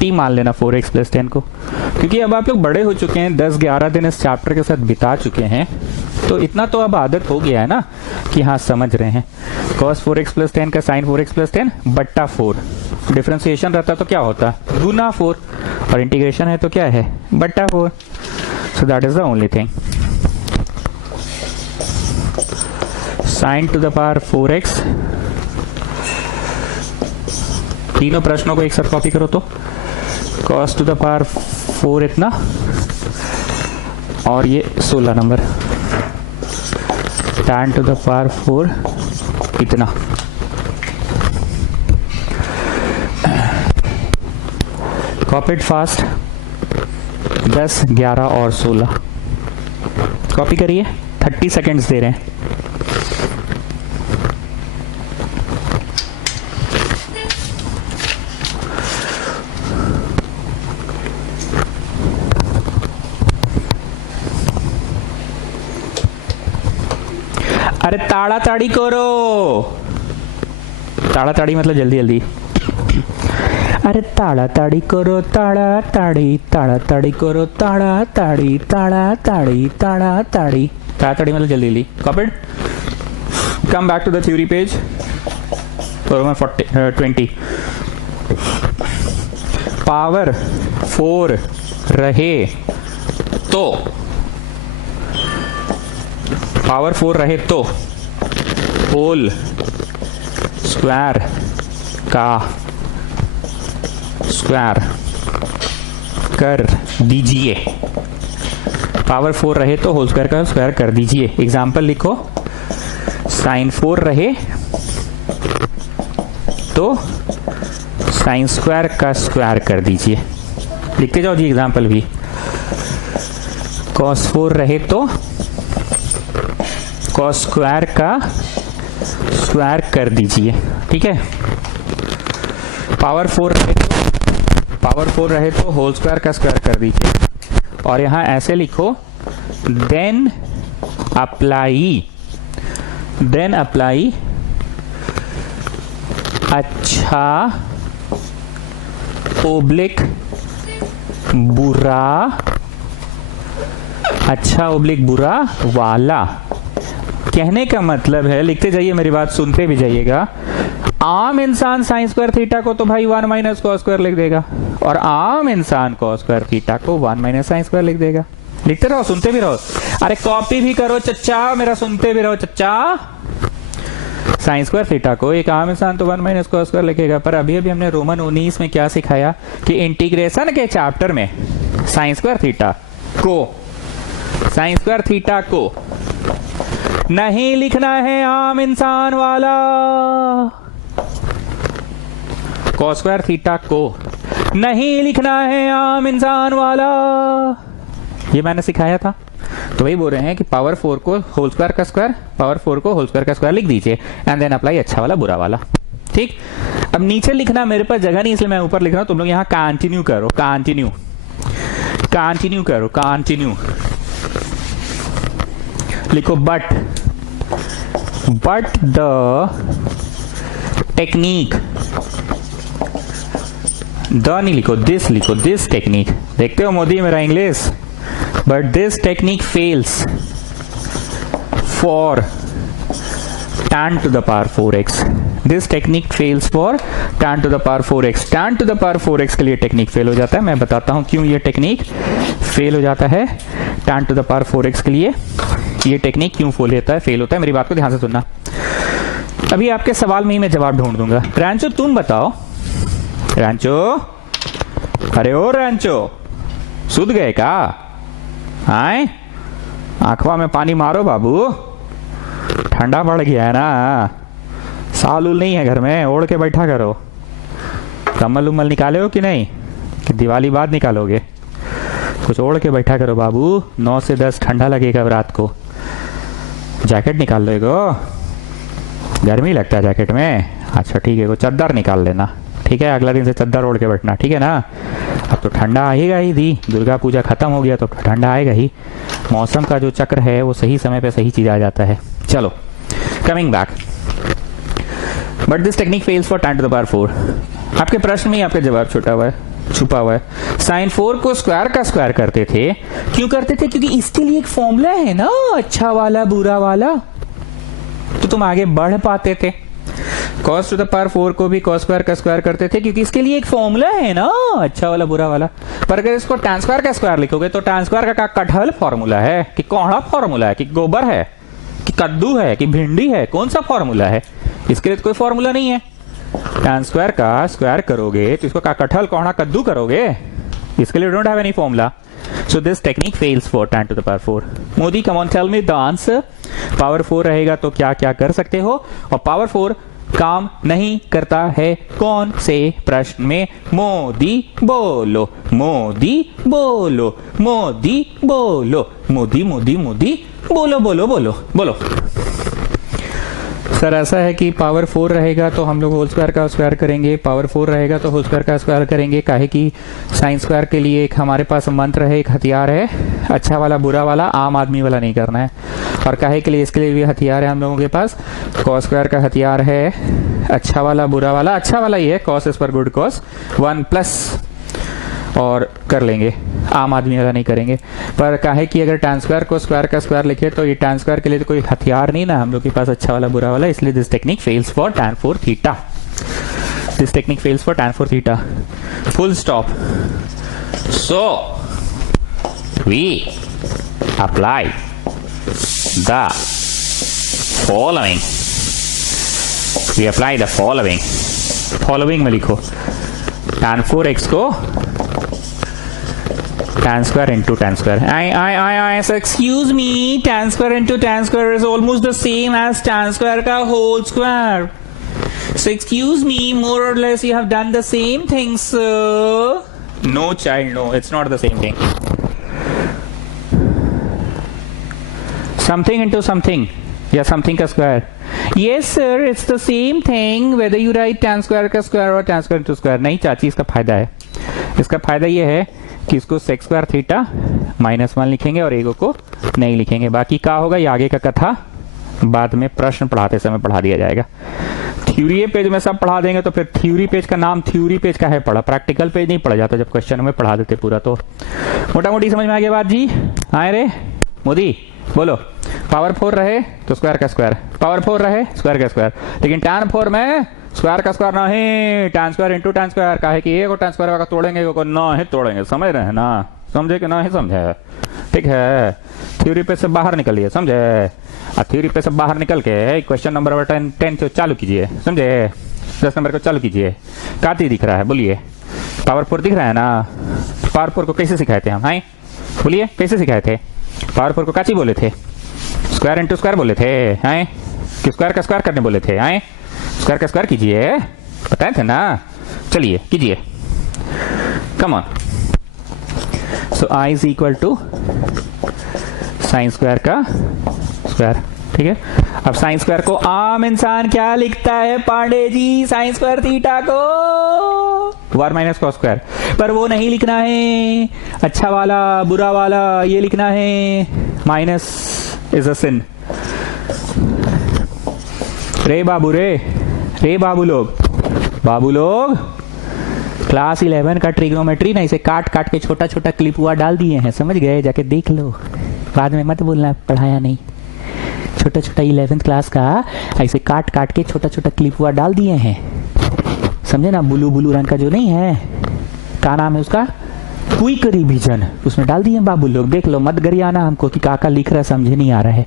t मान लेना 4x प्लस 10 को, क्योंकि अब आप लोग बड़े हो चुके हैं, 10-11 दिन इस चैप्टर के साथ बिता चुके हैं, तो इतना तो अब आदत हो गया है ना कि हाँ समझ रहे हैं. cos 4x प्लस 10 का sin 4x प्लस 10 बट्टा 4. डिफरेंशिएशन रहता तो क्या होता, गुना 4, और इंटीग्रेशन है तो क्या है, बट्टा 4. So that is the only thing. sin to the power 4x, तीनों प्रश्नों को एक साथ कॉपी करो तो cos टू द पावर 4 इतना, और ये 16 number tan to the power 4 इतना. Copy it fast. 10, 11 और 16 कॉपी करिए. 30 सेकेंड्स दे रहे हैं. अरे ताड़ा ताड़ी करो, ताड़ा ताड़ी मतलब जल्दी जल्दी. अरे ताड़ा ताड़ी करो, ताड़ा ताड़ी, ताड़ा ताड़ी करो, ताड़ा ताड़ी, ताड़ा ताड़ी, ताड़ा ताड़ी, ताड़ा ताड़ी मतलब जल्दी जल्दी. Copied. Come back to the theory page, Roman 20. Power 4 रहे तो, पावर 4 रहे तो होल स्क्वायर का स्क्वायर कर दीजिए. पावर 4 रहे तो होल स्क्वायर का स्क्वायर कर दीजिए. एग्जाम्पल लिखो, साइन 4 रहे तो साइन स्क्वायर का स्क्वायर कर दीजिए. लिखते जाओ जी एग्जाम्पल भी. कॉस 4 रहे तो कॉस स्क्वायर का स्क्वायर कर दीजिए, ठीक है. पावर 4 रहे तो होल स्क्वायर का स्क्वायर कर दीजिए. और यहां ऐसे लिखो, देन अप्लाई अच्छा ओब्लिक बुरा, अच्छा ओब्लिक बुरा वाला. कहने का मतलब है, लिखते जाइए मेरी बात सुनते भी जाइएगा, आम इंसान साइन स्क्वायर थीटा को तो भाई 1 माइनस कॉस स्क्वायर लिख देगा, और आम इंसान कॉस स्क्वायर थीटा को 1 माइनस साइन स्क्वायर लिख देगा. लिखते रहो, सुनते भी रहो. अरे कॉपी भी करो चच्चा, मेरा सुनते भी रहो चच्चा. साइन स्क्वायर थीटा को एक आम इंसान तो 1 माइनस कॉस स्क्वायर लिखेगा. पर अभी अभी हमने रोमन 19 में क्या सिखाया कि इंटीग्रेशन के चैप्टर में साइन स्क्वायर थीटा को नहीं लिखना है आम इंसान वाला. कॉस स्क्वायर थीटा को नहीं लिखना है आम इंसान वाला. ये मैंने सिखाया था. तो वही बोल रहे हैं कि पावर 4 को होल स्क्वायर का स्क्वायर, पावर 4 को होल स्क्वायर का स्क्वायर लिख दीजिए एंड देन अप्लाई अच्छा वाला बुरा वाला। ठीक, अब नीचे लिखना मेरे पास जगह नहीं इसलिए मैं ऊपर लिख रहा हूं, तुम लोग यहाँ कंटिन्यू करो, कंटिन्यू कंटिन्यू करो, कंटिन्यू लिखो। बट द टेक्निक, द नहीं लिखो, दिस लिखो, दिस टेक्निक। देखते हो मोदी मेरा English. But this technique fails for tan to the power 4x। This technique fails for tan to the power 4x। tan to the power 4x के लिए technique fail हो जाता है। मैं बताता हूं क्यों ये टेक्निक फेल हो जाता है। tan to the power 4x के लिए ये टेक्निक क्यों फेल होता है, मेरी बात को ध्यान से सुनना। अभी आपके सवाल में ही मैं जवाब ढूंढ दूंगा। रैंचो तुम बताओ, रैंचो, अरे ओ रैंचो, सुध गए का? आए, आंखवा में पानी मारो बाबू, ठंडा पड़ गया है ना, साल उल नहीं है घर में, ओढ़ के बैठा करो। कम्बल उम्बल निकाले हो कि नहीं, कि दिवाली बाद निकालोगे? कुछ ओढ़ के बैठा करो बाबू, 9 से 10 ठंडा लगेगा रात को। जैकेट निकाल लो, गर्मी लगता है जैकेट में। अच्छा ठीक है, वो चद्दर निकाल लेना, ठीक है? अगला दिन से चद्दर ओढ़ के बैठना, ठीक है ना? अब तो ठंडा आएगा ही दी, दुर्गा पूजा खत्म हो गया तो ठंडा आएगा ही। मौसम का जो चक्र है वो सही समय पे सही चीज आ जाता है। चलो, coming back. But this technique fails for tan to the power 4। आपके प्रश्न में ही आपका जवाब छुपा हुआ है। sin 4 को स्क्वायर का स्क्वायर करते थे, क्यों करते थे? क्योंकि इसके लिए एक फॉर्मूला है ना, अच्छा वाला बुरा वाला, तो तुम आगे बढ़ पाते थे। cos to the power 4 को भी cos स्क्वायर का स्क्वायर करते थे क्योंकि इसके लिए एक फॉर्मूला है ना, अच्छा वाला बुरा वाला। पर अगर इसको tan स्क्वायर का स्क्वायर लिखोगे तो tan स्क्वायर का कटहल फॉर्मूला है कि कोहड़ा फॉर्मूला है कि गोबर है कि कद्दू है कि भिंडी है, कौन सा फॉर्मूला है? इसके लिए तो कोई फॉर्मूला नहीं है। tan स्क्वायर का स्क्वायर करोगे तो इसको कटहल कोहड़ा कद्दू करोगे, इसके लिए don't have any formula. So this technique fails for tan to the power 4। Modi come on tell me the answer। Power 4 रहेगा तो क्या क्या कर सकते हो, और पावर 4 काम नहीं करता है कौन से प्रश्न में? मोदी बोलो, मोदी बोलो, मोदी बोलो, मोदी मोदी मोदी बोलो बोलो बोलो बोलो। सर ऐसा है कि पावर 4 रहेगा तो हम लोग होल स्क्वायर का स्क्वायर करेंगे, पावर 4 रहेगा तो होल स्क्वायर का स्क्वायर करेंगे। काहे कि साइन स्क्वायर के लिए एक हमारे पास मंत्र है, एक हथियार है, अच्छा वाला बुरा वाला, आम आदमी वाला नहीं करना है। और काहे के लिए? इसके लिए भी हथियार है हम लोगों के पास, कॉस स्क्वायर का हथियार है, अच्छा वाला बुरा वाला, अच्छा वाला ही है, कॉस इज पर गुड कॉस 1+ और कर लेंगे, आम आदमी वाला नहीं करेंगे। पर काहे कि अगर tan स्क्वायर को स्क्वायर का स्क्वायर लिखे तो ये tan स्क्वायर के लिए तो कोई हथियार नहीं ना हम लोग के पास, अच्छा वाला बुरा वाला, इसलिए this technique fails for tan 4 theta. This technique fails for tan 4 theta, full stop. So we apply the following, we apply the following, following में लिखो tan 4x को tan square into tan square। I so excuse me, tan square into tan square is almost the same as tan square का whole square। So excuse me, more or less you have done the same thing, sir। No child, no, it's not the same thing। Something into something, या something का square। Yes sir, it's the same thing whether you write tan square का square और tan square into square। नहीं चाची, इसका फायदा है, इसका फायदा ये है कि इसको sec स्क्वायर थीटा -1 लिखेंगे और एगो को नहीं लिखेंगे। बाकी क्या होगा ये आगे का कथा बाद में प्रश्न पढ़ाते समय पढ़ा दिया जाएगा। थ्योरी पेज में सब पढ़ा देंगे तो फिर थ्योरी पेज का नाम थ्योरी पेज का है पढ़ा, प्रैक्टिकल पेज नहीं पढ़ा जाता। जब क्वेश्चन में पढ़ा देते पूरा तो मोटा मोटी समझ में आ गया बात जी? आए रे मोदी बोलो, पावर 4 रहे तो स्क्वायर का स्क्वायर, पावर 4 रहे स्क्वायर का स्क्वायर, लेकिन tan 4 में स्क्वायर का स्क्वायर नहीं, tan square into tan square. काहे कि एक tan स्क्वायर का तोड़ेंगे को ना ही तोड़ेंगे, समझ रहे हैं ना? समझे कि ना ही समझे? ठीक है, थ्योरी पे से बाहर निकलिए, समझे? थ्योरी पे से बाहर निकल के क्वेश्चन नंबर 10 को चालू कीजिए, समझे? 10 नंबर को चालू कीजिए। काती दिख रहा है, बोलिए। पावर 4 दिख रहा है ना? पावर 4 को कैसे सिखाए थे हम? हाई बोलिए, कैसे सिखाए थे? पावर 4 को काची बोले थे? स्क्वायर इंटू स्क्वायर बोले थे, हाई कि स्क्वायर का स्क्वायर करने बोले थे, हाई स्क्वायर का स्क्वायर कीजिए, बताए थे ना? चलिए कीजिए, come on. So I is equal to sine square का स्क्वायर, ठीक है। अब साइन स्क्वायर को आम इंसान क्या लिखता है पांडे जी? साइन स्क्वायर थीटा को 1 माइनस कॉस स्क्वायर, पर वो नहीं लिखना है, अच्छा वाला बुरा वाला ये लिखना है, माइनस इज अ सिन। रे बाबू रे बाबू लोग क्लास 11 का ट्रिग्नोमेट्री ना इसे काट काट के छोटा छोटा क्लिप हुआ डाल दिए हैं, समझ गए? जाके देख लो, बाद में मत बोलना पढ़ाया नहीं। छोटा छोटा 11th क्लास का ऐसे काट काट के छोटा छोटा क्लिप हुआ डाल दिए हैं, समझे ना? ब्लू रंग का जो नहीं है, क्या नाम है उसका? क्विक रिवीजन, उसमें डाल दिए बाबू लोग, देख लो, मत गरियाना हमको कि काका लिख रहा है समझे नहीं आ रहा है।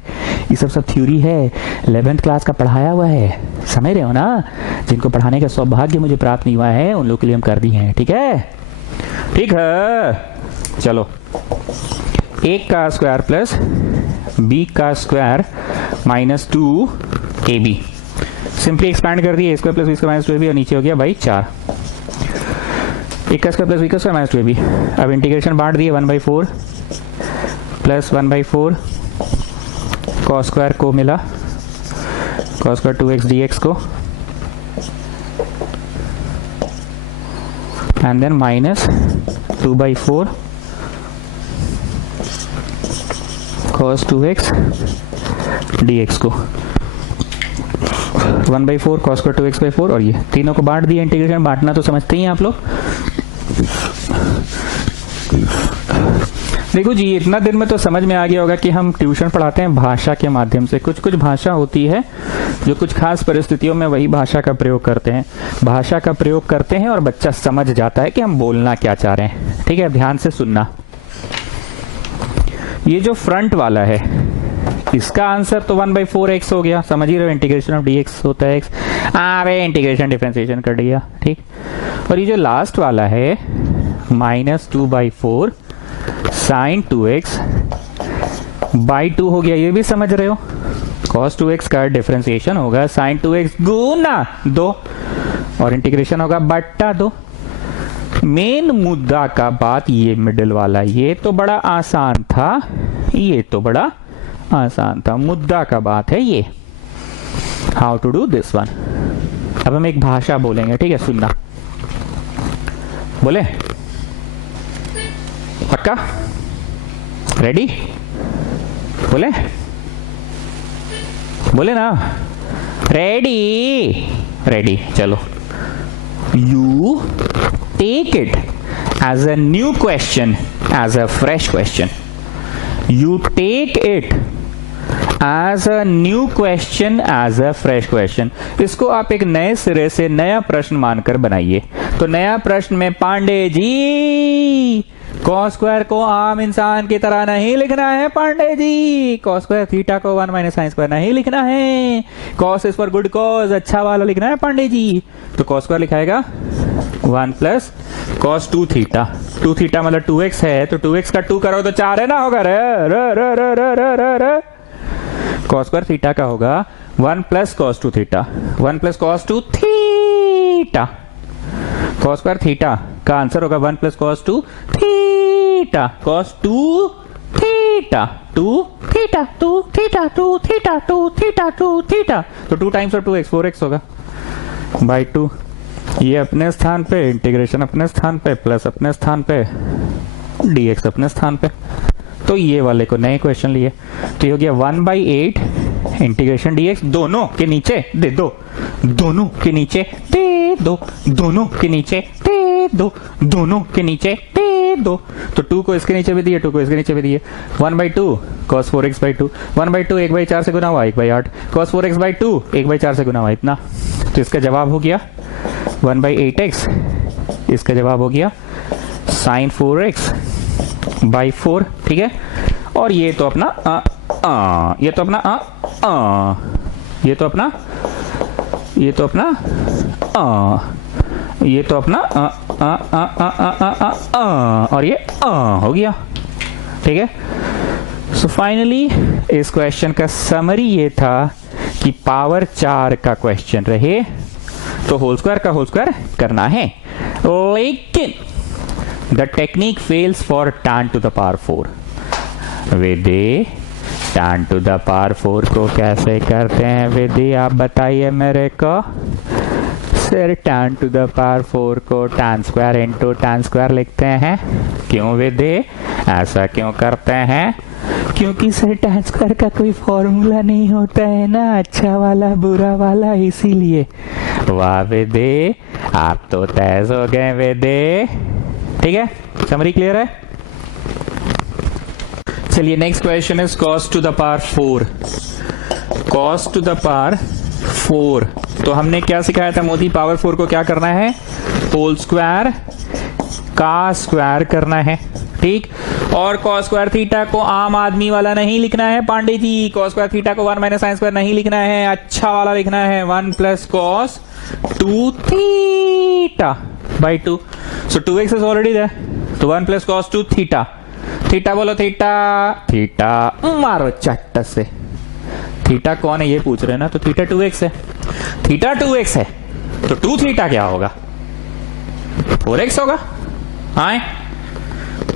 ये सब थ्योरी है, 11th क्लास का पढ़ाया हुआ है, समझ रहे हो ना? जिनको पढ़ाने का सौभाग्य मुझे प्राप्त नहीं हुआ है उन लोग के लिए हम कर दिए हैं, ठीक है? ठीक है, चलो। a का स्क्वायर प्लस b का square minus 2ab, simply expand कर दिए, a square plus b square minus 2ab, और नीचे हो गया भाई 4। a का स्क्वायर प्लस b का स्क्वायर माइनस 2ab। अब इंटीग्रेशन बांट दिए, 1/4 प्लस 1/4 कॉस स्क्वायर को मिला, कॉस स्क्वायर 2x dx को, and then minus 2/4 cos 2x dx को, 1/4 cos स्क्वायर 2x/4, और ये तीनों को बांट दिया। इंटीग्रेशन बांटना तो समझते ही हैं आप लोग। देखो जी, इतना दिन में तो समझ में आ गया होगा कि हम ट्यूशन पढ़ाते हैं भाषा के माध्यम से। कुछ कुछ भाषा होती है जो कुछ खास परिस्थितियों में वही भाषा का प्रयोग करते हैं, भाषा का प्रयोग करते हैं और बच्चा समझ जाता है कि हम बोलना क्या चाह रहे हैं, ठीक है? ध्यान से सुनना। ये जो फ्रंट वाला है इसका आंसर तो 1/4x हो गया, समझ ही रहे हो, इंटीग्रेशन ऑफ dx होता है x, अरे इंटीग्रेशन डिफरेंशिएशन कर दिया, ठीक। और ये जो लास्ट वाला है माइनस 2/4 साइन 2x बाई 2 हो गया, ये भी समझ रहे हो। cos 2x का डिफरेंशिएशन होगा साइन 2x गुना 2, और इंटीग्रेशन होगा बट्टा 2। मेन मुद्दा का बात ये मिडिल वाला, ये तो बड़ा आसान था, ये तो बड़ा आसान था, मुद्दा का बात है ये, how to do this one. अब हम एक भाषा बोलेंगे, ठीक है? सुनना, बोले पक्का? रेडी? बोले ना, रेडी, चलो। You take it as a new question, as a fresh question. You take it as a new question, as a fresh question. इसको आप एक नए सिरे से नया प्रश्न मानकर बनाइए। तो नया प्रश्न में पांडे जी कॉस स्क्वायर को आम इंसान की तरह नहीं लिखना है Pandey ji, cos square theta को 1 माइनस साइन स्क्वायर नहीं लिखना है, cos is for good cause, अच्छा वाला लिखना है पांडे जी। तो कॉस स्क्वायर लिखाएगा 1 प्लस कॉस 2 थीटा, 2 थीटा मतलब 2x है, तो 2x का 2 करो तो 4 है ना, होगा रे कॉस स्क्वायर थीटा का होगा 1 plus cos 2 theta, 1 plus cos 2 theta, cos square theta का आंसर होगा 1 plus cos 2 theta, cos 2 theta, 2 theta, 2 theta, 2 theta, 2 theta, 2 theta, तो 2 टाइम्स और 2x 4x होगा बाई 2। ये अपने स्थान पे, इंटीग्रेशन अपने स्थान पे, प्लस अपने स्थान पे, dx अपने स्थान पे। तो ये वाले को नए क्वेश्चन लिए, तो ये हो गया 1/8 इंटीग्रेशन dx, दोनों के नीचे दे दो, दोनों के नीचे दे दो, दोनों के नीचे दे दो, दोनों के नीचे दे दो। तो 2 को इसके नीचे भी दिए, 2 को इसके नीचे भी दिए, 1/2 cos 4x/2, 1/2 1/4 से गुना हुआ 1/8, cos 4x/2 1/4 से गुना हुआ इतना। तो इसका जवाब हो गया 1/8x, इसका जवाब हो गया sin 4x/4, ठीक है। और ये तो अपना ये तो अपना ये तो अपना ये तो अपना ये तो अपना और ये हो गया, ठीक है। सो फाइनली इस क्वेश्चन का समरी ये था कि पावर 4 का क्वेश्चन रहे तो होल स्क्वायर का होल स्क्वायर करना है, लेकिन the technique fails for tan to the power 4 where they tan to the power 4 को कैसे करते हैं विधि, आप बताइए मेरे को। Sir tan to the power 4 को tan square into tan square लिखते हैं। क्यों विधि, ऐसा क्यों करते हैं? क्योंकि सर tan स्क्वायर का कोई फॉर्मूला नहीं होता है ना, अच्छा वाला बुरा वाला, इसीलिए। वाह विधि, आप तो तेज हो गए विधि। ठीक है, समरी क्लियर है। चलिए next question is cos to the power 4। cos to the power 4, तो हमने क्या सिखाया था मोदी, पावर 4 को क्या करना है, होल स्क्वायर का स्क्वायर करना है। ठीक, और cos स्क्वायर थीटा को आम आदमी वाला नहीं लिखना है पांडे जी, cos स्क्वायर थीटा को 1 माइनस साइन स्क्वायर नहीं लिखना है, अच्छा वाला लिखना है 1 plus cos 2 theta by 2। So 2x is already there, तो 1 प्लस cos 2 थीटा। थीटा बोलो, थीटा, थीटा मारो चट्ट से। थीटा कौन है ये पूछ रहे हैं ना, तो थीटा 2x है। थीटा 2x है तो 2 थीटा क्या होगा, 4x होगा। हाँ,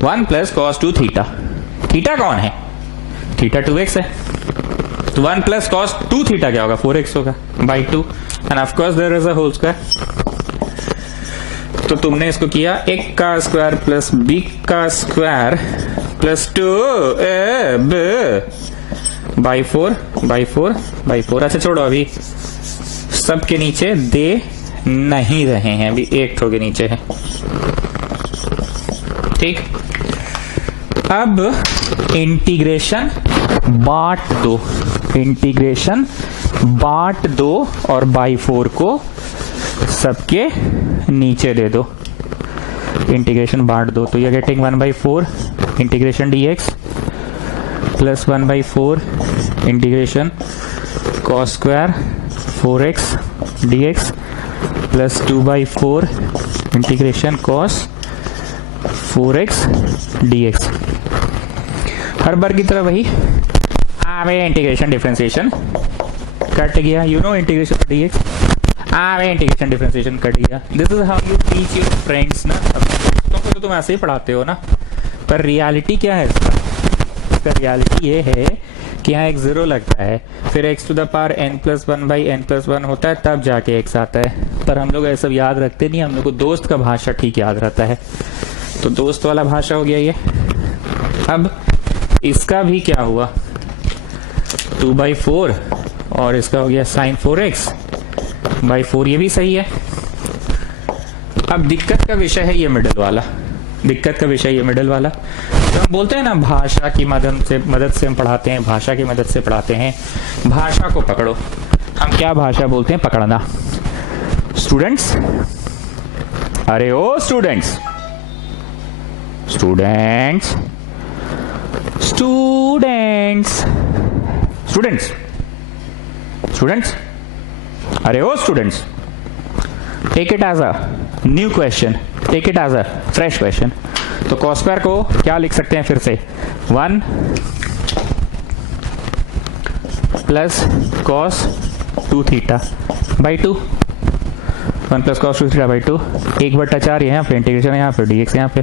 1 प्लस cos 2 थीटा। थीटा कौन है, थीटा 2x है, तो 1 प्लस cos 2 थीटा क्या होगा, 4x होगा by 2, and of course there is a whole square. तो तुमने इसको किया a का स्क्वायर प्लस b का square plus 2 by 4 by 4 by 4। अच्छा छोड़ो, अभी सबके नीचे दे नहीं रहे हैं, अभी एक ठो के नीचे है। ठीक, अब इंटीग्रेशन बांट दो, इंटीग्रेशन बांट दो और बाई 4 को सबके नीचे दे दो। इंटीग्रेशन बांट दो, तो you are getting 1/4 integration dx plus 1/4 integration cos square 4x dx plus 2/4 integration cos 4x dx। हर बार की तरह वही इंटीग्रेशन डिफरेंशिएशन कट गया, you know integration dx, integration differentiation cut गया। This is how you teach your friends ना। दोस्तों को तो तुम ऐसे ही पढ़ाते हो ना, पर रियलिटी क्या है इसका रियलिटी ये है कि यहाँ एक जीरो लगता है, फिर x to the power n plus 1/n+1 होता है, तब जाके x आता है। पर हम लोग ऐसा याद रखते नहीं, हम लोग को दोस्त का भाषा ठीक याद रहता है, तो दोस्त वाला भाषा हो गया ये। अब इसका भी क्या हुआ, 2/4 और इसका हो गया sin 4x बाई 4, ये भी सही है। अब दिक्कत का विषय है ये मिडिल वाला, दिक्कत का विषय ये मिडिल वाला। तो हम बोलते हैं ना भाषा की मदद से हम पढ़ाते हैं, भाषा की मदद से पढ़ाते हैं। भाषा को पकड़ो, हम क्या भाषा बोलते हैं, पकड़ना। स्टूडेंट्स, अरे ओ students, students, students, students, students, अरे ओ students, take it as a new question, take it as a fresh question. तो cos स्क्वायर को क्या लिख सकते हैं फिर से, 1 plus cos 2 theta by 2, 1 plus cos 2 theta by 2, 1/4 यहाँ पे इंटीग्रेशन, यहाँ पे dx, यहाँ पे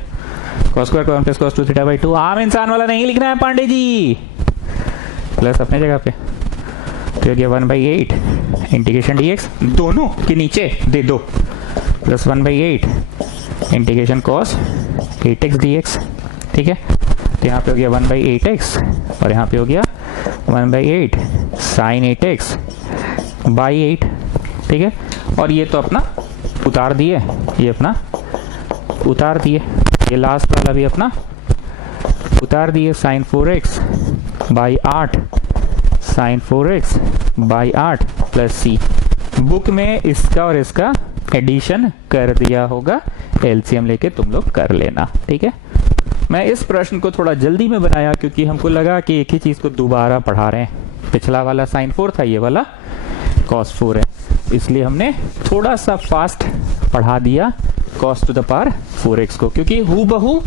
cos स्क्वायर को 1 प्लस cos 2 थीटा बाई 2। आम इंसान वाला नहीं लिखना है पांडे जी, प्लस अपने जगह पे, तो गया 1/8 इंटीग्रेशन dx, दोनों के नीचे दे दो, plus 1/8 integration cos 8x dx। ठीक है, तो यहाँ पे हो गया 1/8x और यहाँ पे हो गया 1/8 sin 8x बाई 8। ठीक है, और ये तो अपना उतार दिए, ये अपना उतार दिए, ये लास्ट वाला भी अपना उतार दिए, sin 4x by 8 sin 4x by 8 plus c। Book में इसका और इसका एडिशन कर दिया होगा, एलसीएम लेके तुम लोग कर लेना। ठीक है, मैं इस प्रश्न को थोड़ा जल्दी में बनाया क्योंकि हमको लगा कि एक ही चीज को दोबारा पढ़ा रहे हैं। पिछला वाला sin 4 था, ये वाला cos 4 है, इसलिए हमने थोड़ा सा फास्ट पढ़ा दिया cos to the power 4x को, क्योंकि हूबहू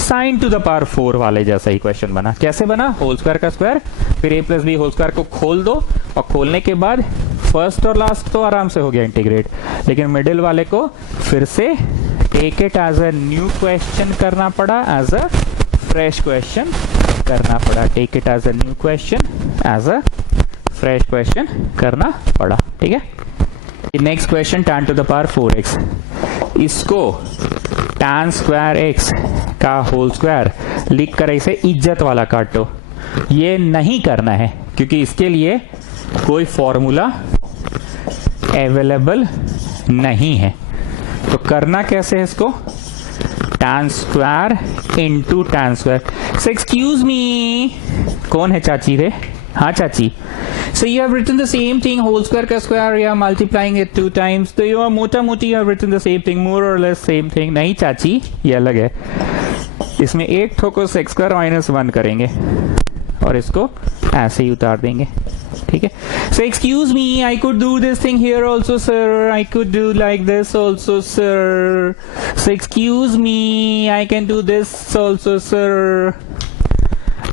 sin टू द पावर 4 वाले जैसा ही क्वेश्चन बना। कैसे बना, होल स्क्वायर का स्क्वायर, फिर a plus b whole square को खोल दो, और खोलने के बाद फर्स्ट और लास्ट तो आराम से हो गया इंटीग्रेट, लेकिन मिडिल वाले को फिर से take it as a new question करना पड़ा, एज अ फ्रेश क्वेश्चन करना पड़ा, take it as a new question, as a fresh question करना पड़ा, ठीक है। Next question tan to the power 4x, इसको tan स्क्वायर x का होल स्क्वायर लिख कर इसे इज्जत वाला काटो। ये नहीं करना है क्योंकि इसके लिए कोई फॉर्मूला अवेलेबल नहीं है। तो करना कैसे है इसको, tan square into tan square. सो एक्सक्यूज मी, कौन है चाची रे? हाँ चाची। So you have written the same thing, whole square का square, you are multiplying it 2 times. तो you are मोटा मोटी you have written the same thing, more or less same thing. नहीं चाची, ये अलग है। इसमें एक ठो को sec square minus 1 करेंगे और इसको ऐसे ही उतार देंगे, ठीक है। So excuse me, I could do this thing here also sir, I could do like this also sir. So excuse me, I can do this also sir.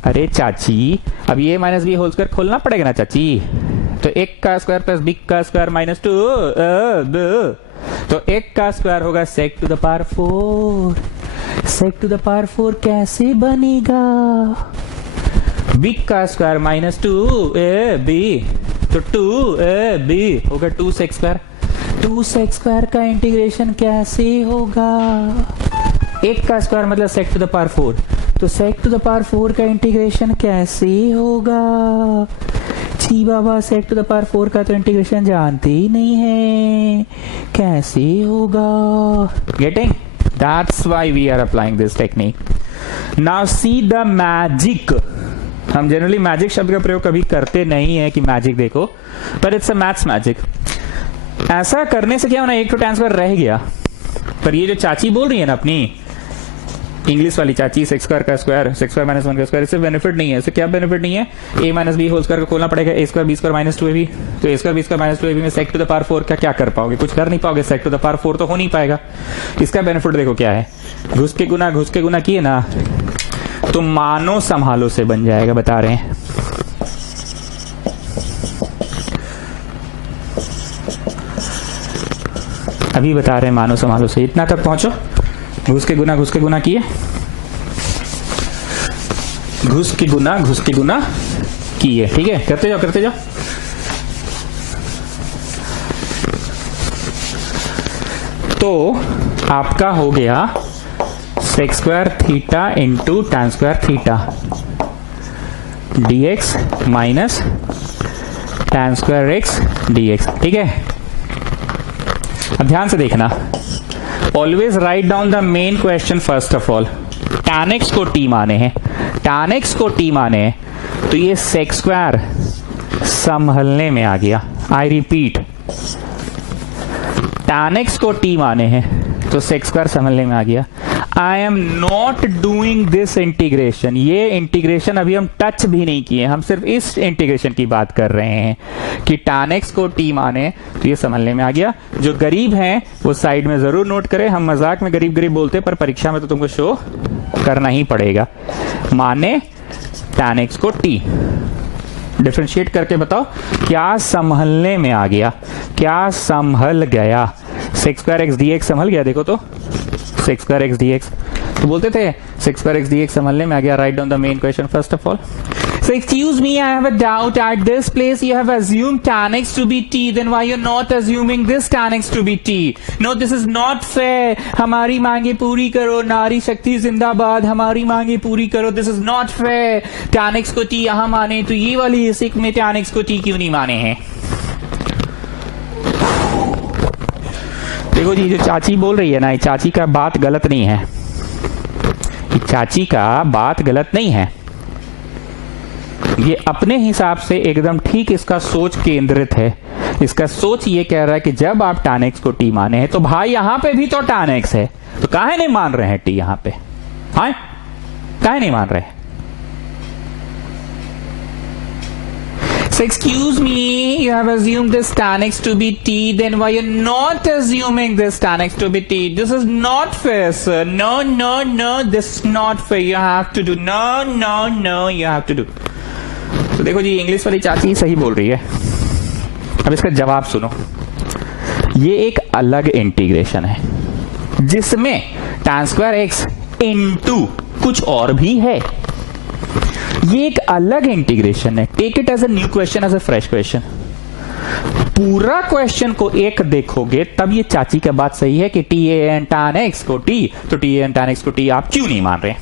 अरे चाची, अब ये माइनस बी होल स्क्वायर खोलना पड़ेगा ना चाची। तो एक का स्क्वायर प्लस बी का स्क्वायर माइनस 2, तो एक का स्क्वायर होगा sec to the power 4। Sec to the power 4 कैसे बनेगा? बी का स्क्वायर माइनस 2ab, तो 2ab होगा 2 सेक स्क्वायर। 2 सेक स्क्वायर का इंटीग्रेशन कैसे होगा? एक का स्क्वायर मतलब सेक टू द पावर 4, तो सेक टू द पावर 4 का इंटीग्रेशन कैसे होगा? छी बाबा, सेक टू द पावर 4 का तो इंटीग्रेशन जानते ही नहीं है, कैसे होगा? Getting? That's why we are applying this technique. Now see the magic. हम जनरली मैजिक शब्द का प्रयोग कभी करते नहीं है कि मैजिक देखो, पर इट्स अ मैथ्स मैजिक। ऐसा करने से क्या होना, एक तो tan स्क्वायर रह गया, पर ये जो चाची बोल रही है ना अपनी इंग्लिश वाली चाची, सेक्स स्क्वायर का स्क्वायर, सेक्स स्क्वायर माइनस 1 का स्क्वायर, इससे बेनिफिट नहीं है। इससे क्या बेनिफिट नहीं है? a minus B whole square का खोलना पड़ेगा, a square B square minus 2ab। तो a square B square minus 2ab में सेक टू द पावर 4 का क्या कर पाओगे? कुछ कर नहीं पाओगे, सेक टू द पावर 4 तो हो नहीं पाएगा। इसका बेनिफिट देखो क्या है, घुस के गुना किए ना तो मानो संभालो से बन जाएगा, बता रहे हैं। अभी बता रहे हैं मानो संभालो से, इतना तक पहुंचो। घुस के गुना किए, घुस के गुना किए, ठीक है। करते जाओ। तो आपका हो गया sec square theta into tan square theta dx minus tan square x dx, ठीक है। अब ध्यान से देखना, always write down the main question first of all. tan x को t माने हैं, tan x को t माने हैं, तो ये सेक स्क्वायर संभलने में आ गया। आई रिपीट, tan x को t माने हैं तो सेक स्क्वायर संभलने में आ गया। I am not doing this integration, ये इंटीग्रेशन अभी हम टच भी नहीं किए, हम सिर्फ इस इंटीग्रेशन की बात कर रहे हैं कि tan x को t माने तो ये संभलने में आ गया। जो गरीब हैं वो साइड में जरूर नोट करें, हम मजाक में गरीब गरीब बोलते हैं, पर परीक्षा में तो तुमको शो करना ही पड़ेगा। माने tan x को t, डिफरेंशिएट करके बताओ क्या संभलने में आ गया, क्या संभल गया? Sec square X D X संभल गया, देखो तो sec square X D X, तो बोलते थे sec square X D X संभलने में आ गया। Write down the main question first of all. So excuse me, I have a doubt. At this place you have assumed tan x to be t, then why you're not assuming this tan x to be t? No, this is not fair. हमारी मांगे पूरी करो, नारी शक्ति जिंदाबाद, हमारी मांगे पूरी करो। This is not fair. tan x को t यहाँ माने तो ये वाली इसिक में tan x को t क्यों नहीं माने हैं? देखो जी, जो चाची बोल रही है ना, ये चाची का बात गलत नहीं है, ये चाची का बात गलत नहीं है, ये अपने हिसाब से एकदम ठीक इसका सोच केंद्रित है। इसका सोच ये कह रहा है कि जब आप tan x को t माने हैं तो भाई यहां पे भी तो tan x है, तो काहे नहीं मान रहे हैं t यहां पे? हाँ, काहे नहीं मान रहे? So excuse me, you have assumed this tan x to be t, then why you're not assuming this tan x to be t? This is not fair, sir. No, this is not fair. You have to do. No, you have to do. तो देखो जी, English वाली चाची सही बोल रही है। अब इसका जवाब सुनो। ये एक अलग इंटीग्रेशन है जिसमें tan स्क्वायर x इंटू कुछ और भी है। ये एक अलग इंटीग्रेशन है। Take it as a new question, as a fresh question. पूरा क्वेश्चन को एक देखोगे तब ये चाची का बात सही है कि T A N tan x को t, तो T A N tan x को t आप क्यों नहीं मान रहे?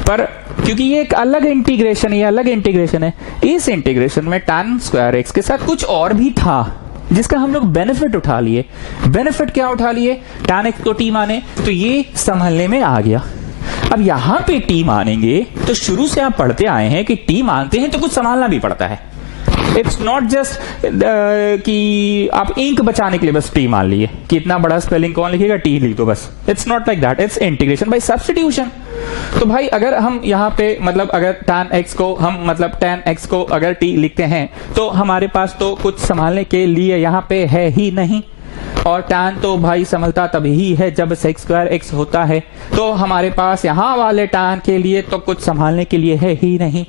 पर क्योंकि ये एक अलग इंटीग्रेशन है, ये अलग इंटीग्रेशन है। इस इंटीग्रेशन में tan स्क्वायर x के साथ कुछ और भी था जिसका हम लोग बेनिफिट उठा लिए। बेनिफिट क्या उठा लिए? tan x को t माने तो ये संभलने में आ गया। अब यहां पे t मानेंगे तो शुरू से आप पढ़ते आए हैं कि t मानते हैं तो कुछ संभालना भी पड़ता है। इट्स नॉट जस्ट कि आप इंक बचाने के लिए बस टी मान लिए कि इतना बड़ा स्पेलिंग कौन लिखेगा, टी लिख दो बस। It's not like that, it's integration by substitution. तो भाई अगर हम यहाँ पे मतलब अगर tan x को हम मतलब tan x को अगर t लिखते हैं तो हमारे पास तो कुछ संभालने के लिए यहाँ पे है ही नहीं, और tan तो भाई संभलता तभी है जब sec स्क्वायर x होता है, तो हमारे पास यहाँ वाले tan के लिए तो कुछ संभालने के लिए है ही नहीं।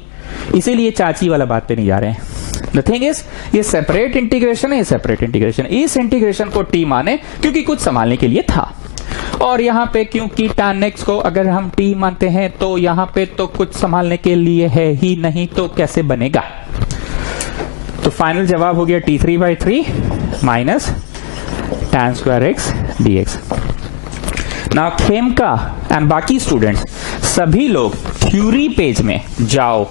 इसीलिए चाची वाला बात पे नहीं जा रहे हैं। द थिंग इज ये सेपरेट इंटीग्रेशन है, ये सेपरेट इंटीग्रेशन। इस इंटीग्रेशन को t माने क्योंकि कुछ संभालने के लिए था, और यहाँ पे क्योंकि tan x को अगर हम t मानते हैं तो यहाँ पे तो कुछ संभालने के लिए है ही नहीं, तो कैसे बनेगा? तो फाइनल जवाब हो गया t3/3 minus tan square x dx। Now Khemka and बाकी स्टूडेंट्स सभी लोग थ्योरी पेज में जाओ।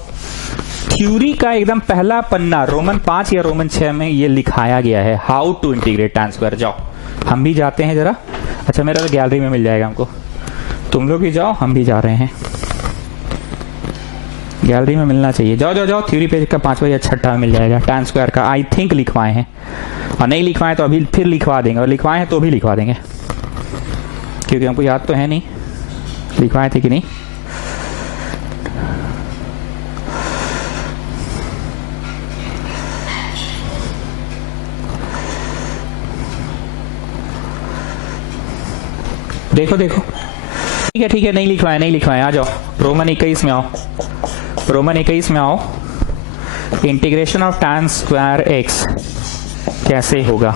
थ्योरी का एकदम पहला पन्ना रोमन 5 या रोमन 6 में ये लिखाया गया है, how to integrate tan square. जाओ, हम भी जाते हैं जरा। अच्छा, मेरा तो गैलरी में मिल जाएगा हमको, तुम लोग भी जाओ, हम भी जा रहे हैं। गैलरी में मिलना चाहिए, जाओ जाओ जाओ। थ्योरी पेज का 5वां या 6वां मिल जाएगा। tan स्क्वायर का आई थिंक लिखवाए हैं, और नहीं लिखवाए तो अभी फिर लिखवा देंगे, और लिखवाए हैं तो भी लिखवा देंगे, क्योंकि हमको याद तो है नहीं लिखवाए थे कि नहीं। देखो देखो, ठीक है, नहीं लिखवाए, नहीं लिखवाए। आ जाओ, रोमन 21 में आओ, रोमन 21 में आओ। Integration of tan square x कैसे होगा?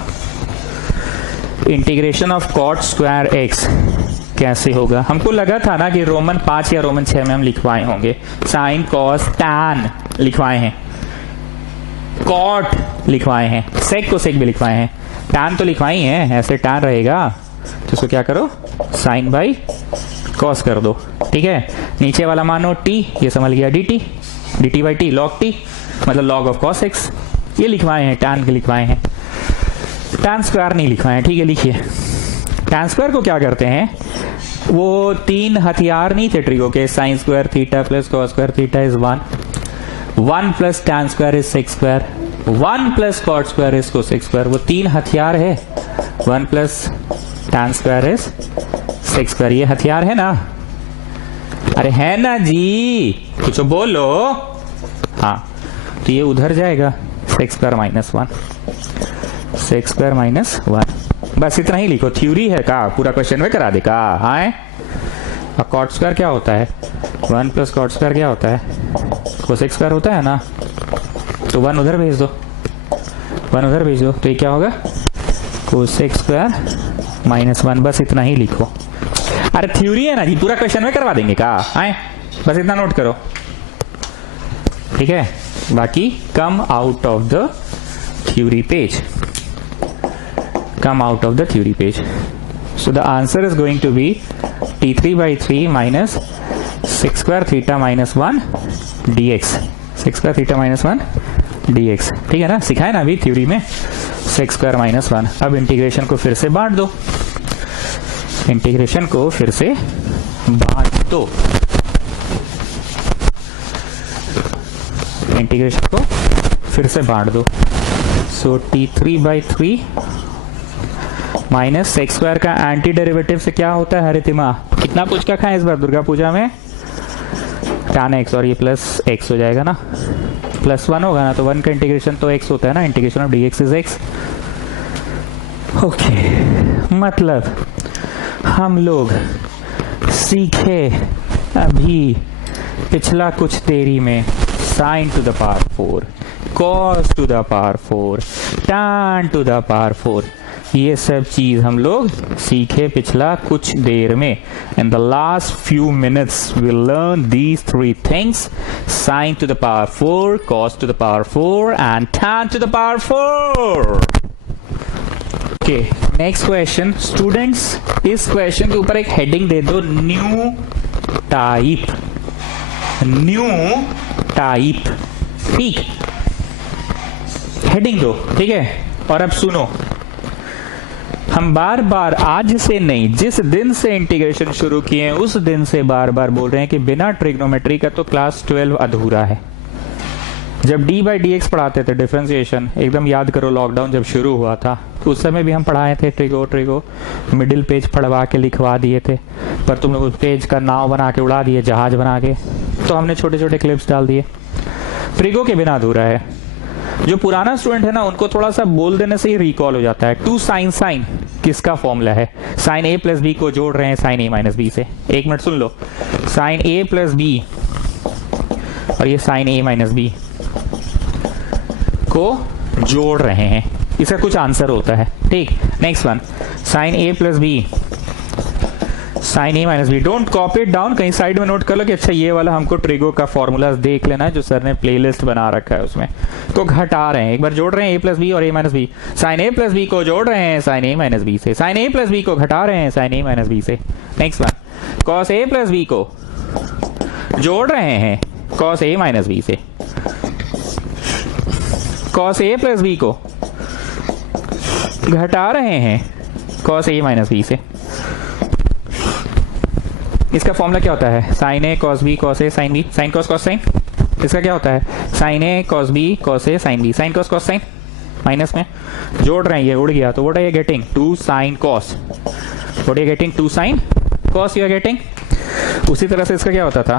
Integration of cot square x कैसे होगा? हमको लगा था ना कि रोमन 5 या रोमन 6 में हम लिखवाए होंगे। साइन कॉस tan लिखवाए हैं, कॉट लिखवाए हैं, सेक को सेक भी लिखवाए हैं, tan तो लिखवाई हैं, ऐसे tan रहेगा तो इसको क्या करो, साइन बाई कॉस कर दो। ठीक है, नीचे वाला मानो t, ये समझ गया dt, dt by T, log t मतलब log ऑफ cos x। ये लिखवाए हैं, tan के लिखवाए हैं, tan स्क्वायर नहीं लिखवाए हैं। ठीक है, लिखिए। tan स्क्वायर को क्या करते हैं, वो 3 हथियार नहीं थे ट्रिगो के, sine square theta plus cos square theta is 1 plus tan square is sec square, 1 plus cot square is cosec square. वो 3 हथियार है, 1 plus tan square is sec square. ये हथियार है ना? अरे है ना जी, कुछ बोलो। हाँ, तो ये उधर जाएगा, sec square minus 1, sec square minus 1। बस इतना ही लिखो। थ्योरी है का पूरा क्वेश्चन में करा दे का। हाँ, और कॉट स्क्वायर क्या होता है? 1 प्लस कॉट स्क्वायर क्या होता है? कोसेक स्क्वायर होता है ना, तो 1 उधर भेज दो, 1 उधर भेज दो, तो ये क्या होगा, कोसेक स्क्वायर माइनस 1। बस इतना ही लिखो। अरे थ्योरी है ना जी, पूरा क्वेश्चन में करवा देंगे का। आए, बस इतना नोट करो, ठीक है। बाकी come out of the theory page, come out of the theory page. So the answer is going to be t3/3 minus sec square theta minus 1 dx, sec square theta minus 1 dx। ठीक है ना, सिखाए ना अभी theory में, सेक square minus 1। अब integration को फिर से बांट दो, इंटीग्रेशन को फिर से बांट दो, इंटीग्रेशन को फिर से बांट दो। सो t3/3 माइनस सेक स्क्वायर का एंटी डेरिवेटिव से क्या होता है हरितिमा? कितना पुचका खाए इस बार दुर्गा पूजा में? tan x, और ये प्लस x हो जाएगा ना, प्लस 1 होगा ना, तो 1 का इंटीग्रेशन तो x होता है ना, integration of dx is x। Okay, मतलब हम लोग सीखे अभी पिछला कुछ देरी में sine to the power 4, cos to the power 4, tan to the power 4। ये सब चीज हम लोग सीखे पिछला कुछ देर में. In the last few minutes we learn these three things: sine to the power 4, cos to the power 4 and tan to the power 4. Okay, next question. Students, इस क्वेश्चन के ऊपर एक हेडिंग दे दो, न्यू टाइप. न्यू टाइप, ठीक, heading दो, ठीक है. और अब सुनो, हम बार बार, आज से नहीं, जिस दिन से इंटीग्रेशन शुरू किए हैं उस दिन से बार बार बोल रहे हैं कि बिना ट्रिग्नोमेट्री का तो क्लास 12 अधूरा है. जब डी बाई डी एक्स पढ़ाते थे, डिफरेंशिएशन, एकदम याद करो, लॉकडाउन जब शुरू हुआ था उस समय भी हम पढ़ाए थे ट्रिगो. मिडिल पेज पढ़वा के लिखवा दिए थे, पर तुम लोग उस पेज का नाव बना के उड़ा दिए, जहाज बना के. तो हमने छोटे छोटे क्लिप्स डाल दिए. ट्रिगो के बिना अधूरा है. जो पुराना स्टूडेंट है ना, उनको थोड़ा सा बोल देने से ही रिकॉल हो जाता है. टू साइन साइन किसका फॉर्मूला है? साइन ए प्लस बी को जोड़ रहे हैं साइन ए माइनस बी से. एक minute soon low, sign A plus B और ये साइन ए माइनस बी को जोड़ रहे हैं, इसका कुछ आंसर होता है, ठीक. Next one, sine A plus B, sine A minus B. Don't copy it down, कहीं साइड में नोट कर लो कि अच्छा ये वाला हमको ट्रिगो का फॉर्मूला देख लेना है, जो सर ने प्लेलिस्ट बना रखा है उसमें. तो घटा रहे हैं, एक बार जोड़ रहे हैं ए प्लस बी और ए minus B. Sine A plus B को जोड़ रहे हैं साइन ए माइनस बी से. साइन ए प्लस बी को घटा रहे हैं साइन ए माइनस बी से. Next one, cos A plus B को जोड़ रहे हैं कॉस ए माइनस बी से. कॉस ए प्लस बी को घटा रहे हैं कॉस ए माइनस बी से. इसका फॉर्मूला क्या होता है? Sine A cos B cos A sine B, sine cos cos sine. इसका क्या होता है? Sine A cos B cos A sine B, sine cos cos sine. Minus में जोड़ रहे हैं, ये उड़ गया, तो what are you getting? 2 sine cos. What are you getting? 2 sine cos you are getting. उसी तरह से इसका क्या होता था?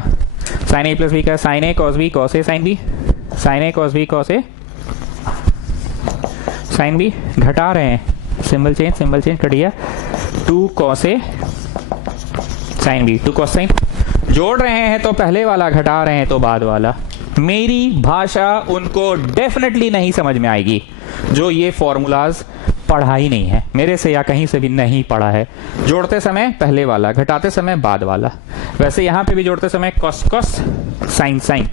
साइन ए प्लस बी का sign A cos B cos A sine B, sine A cos B cos A sine B. घटा रहे हैं, सिंबल चेंज कर दिया, 2 cos A sine B, 2 cos sine. जोड़ रहे हैं तो पहले वाला, घटा रहे हैं तो बाद वाला. मेरी भाषा उनको डेफिनेटली नहीं समझ में आएगी जो ये फॉर्मूलाज पढ़ा ही नहीं है मेरे से या कहीं से भी नहीं पढ़ा है. जोड़ते समय पहले वाला, घटाते समय बाद वाला. वैसे यहां पे भी जोड़ते समय cos cos sine sine,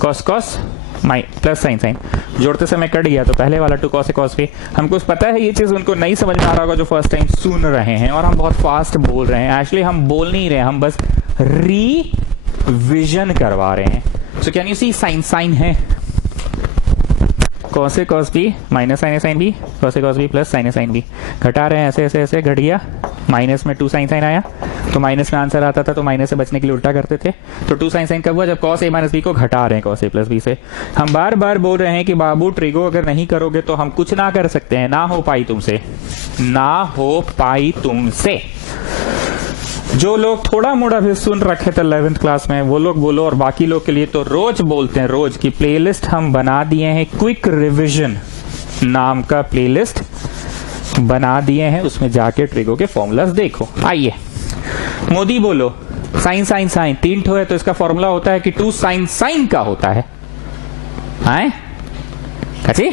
cos cos plus sine sine. जोड़ते समय कट गया तो पहले वाला 2 कॉस ए कॉस बी. हमको पता है ये चीज उनको नहीं समझ में आ रहा होगा जो फर्स्ट टाइम सुन रहे हैं, और हम बहुत फास्ट बोल रहे हैं. एक्चुअली हम बोल नहीं रहे, हम बस रिविजन करवा रहे हैं. So can you see, sine sine है, cos A cos B minus sine A sine B, cos A cos B plus sine A sine B. घटा रहे हैं, ऐसे ऐसे ऐसे घट गया, माइनस में 2 साइन साइन आया, तो माइनस में आंसर आता था, तो माइनस से बचने के लिए उल्टा करते थे. तो 2 साइन साइन कब हुआ? जब कॉस ए माइनस बी को घटा रहे हैं कॉस ए प्लस बी से. हम बार बार बोल रहे हैं कि बाबू ट्रिगो अगर नहीं करोगे तो हम कुछ ना कर सकते हैं, ना हो पाई तुमसे, ना हो पाई तुमसे. जो लोग थोड़ा मोड़ा भी सुन रखे थे 11th क्लास में वो लोग बोलो, और बाकी लोग के लिए तो रोज बोलते हैं, रोज की प्लेलिस्ट हम बना दिए हैं, क्विक रिविजन नाम का प्लेलिस्ट बना दिए हैं, उसमें जाके ट्रिगो के फॉर्मूलास देखो. आइए, मोदी बोलो, साइन साइन साइन 3 ठो है तो इसका फॉर्मूला होता है कि 2 साइन साइन का होता है. अच्छी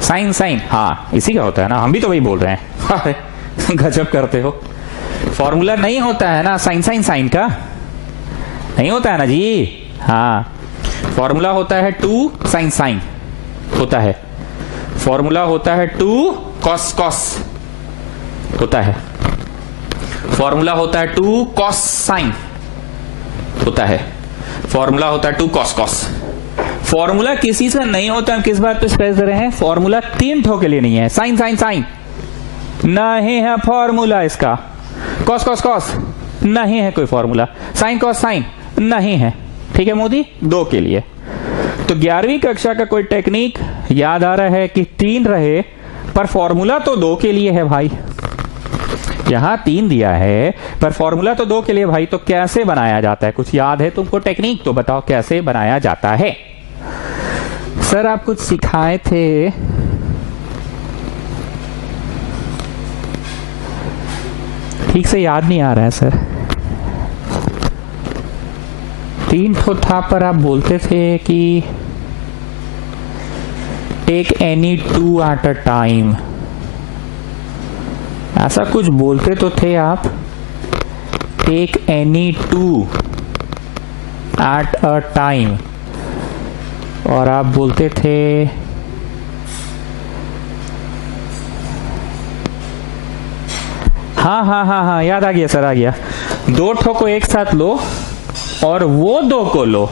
साइन साइन, हाँ इसी का होता है ना, हम भी तो वही बोल रहे हैं. गजब करते हो. फॉर्मूला नहीं होता है ना साइन साइन साइन का, नहीं होता है ना जी. हाँ, फॉर्मूला होता है 2 साइन साइन होता है, फॉर्मूला होता है 2 कॉस कॉस होता है, फॉर्मूला होता है 2 कॉस साइन होता है, फॉर्मूला होता है 2 कॉस कॉस. फॉर्मूला किसी से नहीं होता. हम किस बात पे स्ट्रेस दे रहे हैं? फॉर्मूला 3 ठो के लिए नहीं है. साइन साइन साइन नहीं है फॉर्मूला इसका, कॉस कॉस कॉस नहीं है कोई फॉर्मूला, साइन कॉस साइन नहीं है. ठीक है मोदी, 2 के लिए. तो 11वीं कक्षा का कोई टेक्निक याद आ रहा है कि 3 रहे, पर फॉर्मूला तो 2 के लिए है भाई. यहां 3 दिया है पर फॉर्मूला तो 2 के लिए भाई. तो कैसे बनाया जाता है? कुछ याद है तुमको टेक्निक? तो बताओ कैसे बनाया जाता है. सर आप कुछ सिखाए थे, ठीक से याद नहीं आ रहा है सर. 3 ठो था पर आप बोलते थे कि take any 2 at a time. ऐसा कुछ बोलते तो थे आप, take any two at a time, और आप बोलते थे हाँ, याद आ गया सर, आ गया। दो ठो को एक साथ लो और वो दो को लो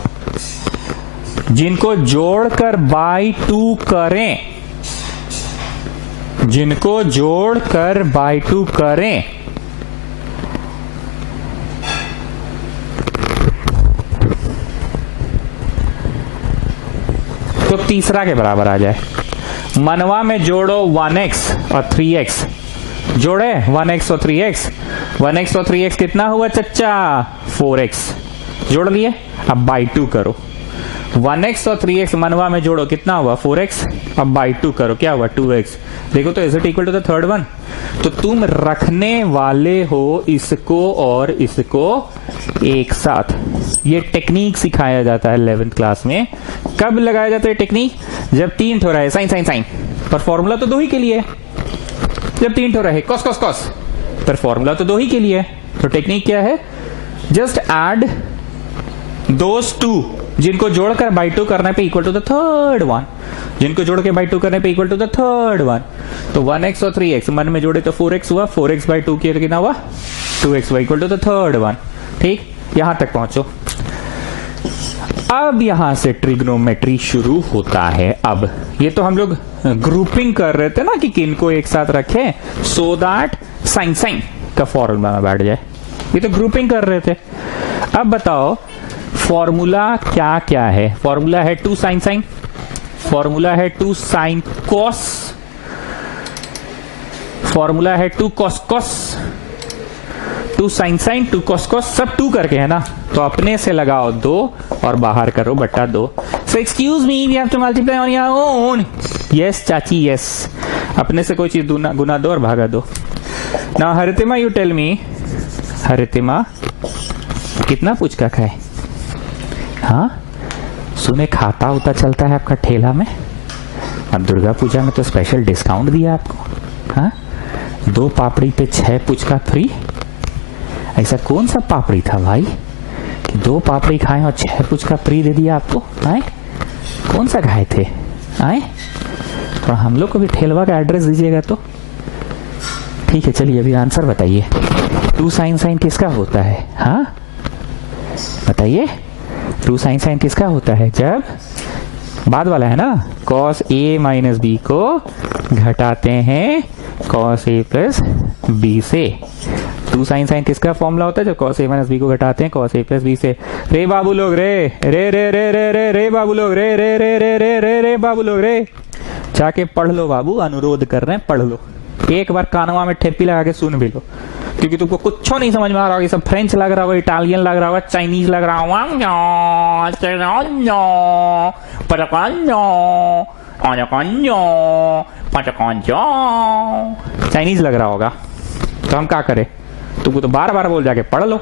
जिनको जोड़कर बाई टू करें, जिनको जोड़कर बाई टू करें, तो तीसरा के बराबर आ जाए। मनवा में जोड़ो 1x और 3x, जोड़े 1x और 3x, 1x और 3x कितना हुआ चच्चा? 4x, जोड़ लिए। अब बाई टू करो, 1x और 3x मनवा में जोड़ो, कितना हुआ? 4x। अब बाई टू करो, क्या हुआ? 2x। देखो तो is it equal to the third one? तो तुम रखने वाले हो इसको और इसको एक साथ। ये टेक्निक सिखाया जाता है 11th क्लास में। कब लगाया जाता है टेक्निक? जब तीन ठो रहे साइन साइन साइन, पर फॉर्मूला तो दो ही के लिए। जब तीन ठो रहे कॉस कॉस कॉस, पर फॉर्मूला तो दो ही के लिए। तो टेक्निक क्या है? जस्ट ऐड दोस टू, जिनको जोड़कर बाई टू करने पे equal to the third one, जिनको जोड़ के बाई टू करने पे equal to the third one. तो 1x और 3x मन में जोड़े तो 4x हुआ, 4x बाई टू किया तो कितना हुआ? 2x equal to the third one. ठीक, यहां तक पहुंचो। अब यहां से ट्रिग्नोमेट्री शुरू होता है। अब ये तो हम लोग ग्रुपिंग कर रहे थे ना कि किनको एक साथ रखें सो दैट साइन साइन का फॉर्मूला में बैठ जाए। ये तो ग्रुपिंग कर रहे थे। अब बताओ फॉर्मूला क्या क्या है? फॉर्मूला है 2 साइन साइन, फॉर्मूला है 2 साइन कॉस, फॉर्मूला है 2 cos cos, 2 sine sine, 2 cos cos, सब 2 करके है ना। तो अपने से लगाओ 2 और बाहर करो बट्टा 2। So excuse me, we have to multiply on your own. Yes चाची यस, अपने से कोई चीज गुना दो और भागा दो। Now Haritima you tell me, Haritima कितना पुचका खाए? हाँ सुने खाता होता चलता है आपका ठेला में, अब दुर्गा पूजा में तो स्पेशल डिस्काउंट दिया आपको। हाँ 2 पापड़ी पे 6 पुचका फ्री। ऐसा कौन सा पापड़ी था भाई कि 2 पापड़ी खाए और 6 पुचका फ्री दे दिया आपको? आए कौन सा खाए थे? आए थोड़ा हम लोग को भी ठेलवा का एड्रेस दीजिएगा तो। ठीक है चलिए अभी आंसर बताइए। 2 साइन साइन किसका होता है? हाँ बताइए 2 साइन साइन किसका होता है? जब बाद वाला है ना, cos a माइनस बी को घटाते हैं cos a प्लस बी से। 2 साइन साइन किसका फॉर्मूला होता है? जब cos a माइनस बी को घटाते हैं cos a प्लस बी से। रे बाबू लोग रे रे रे रे रे रे रे बाबू लोग रे रे रे रे रे रे रे बाबू लोग रे, जाके पढ़ लो बाबू, अनुरोध कर रहे हैं पढ़ लो। एक बार कानवा में ठेपी लगा के सुन भी लो, क्योंकि तुमको कुछ नहीं समझ में आ रहा होगा। सब फ्रेंच लग रहा होगा, इटालियन लग रहा होगा, चाइनीज लग रहा होगा, चाइनीज लग रहा होगा। तो हम क्या करें? तुमको तो बार बार बोल जाके पढ़ लो।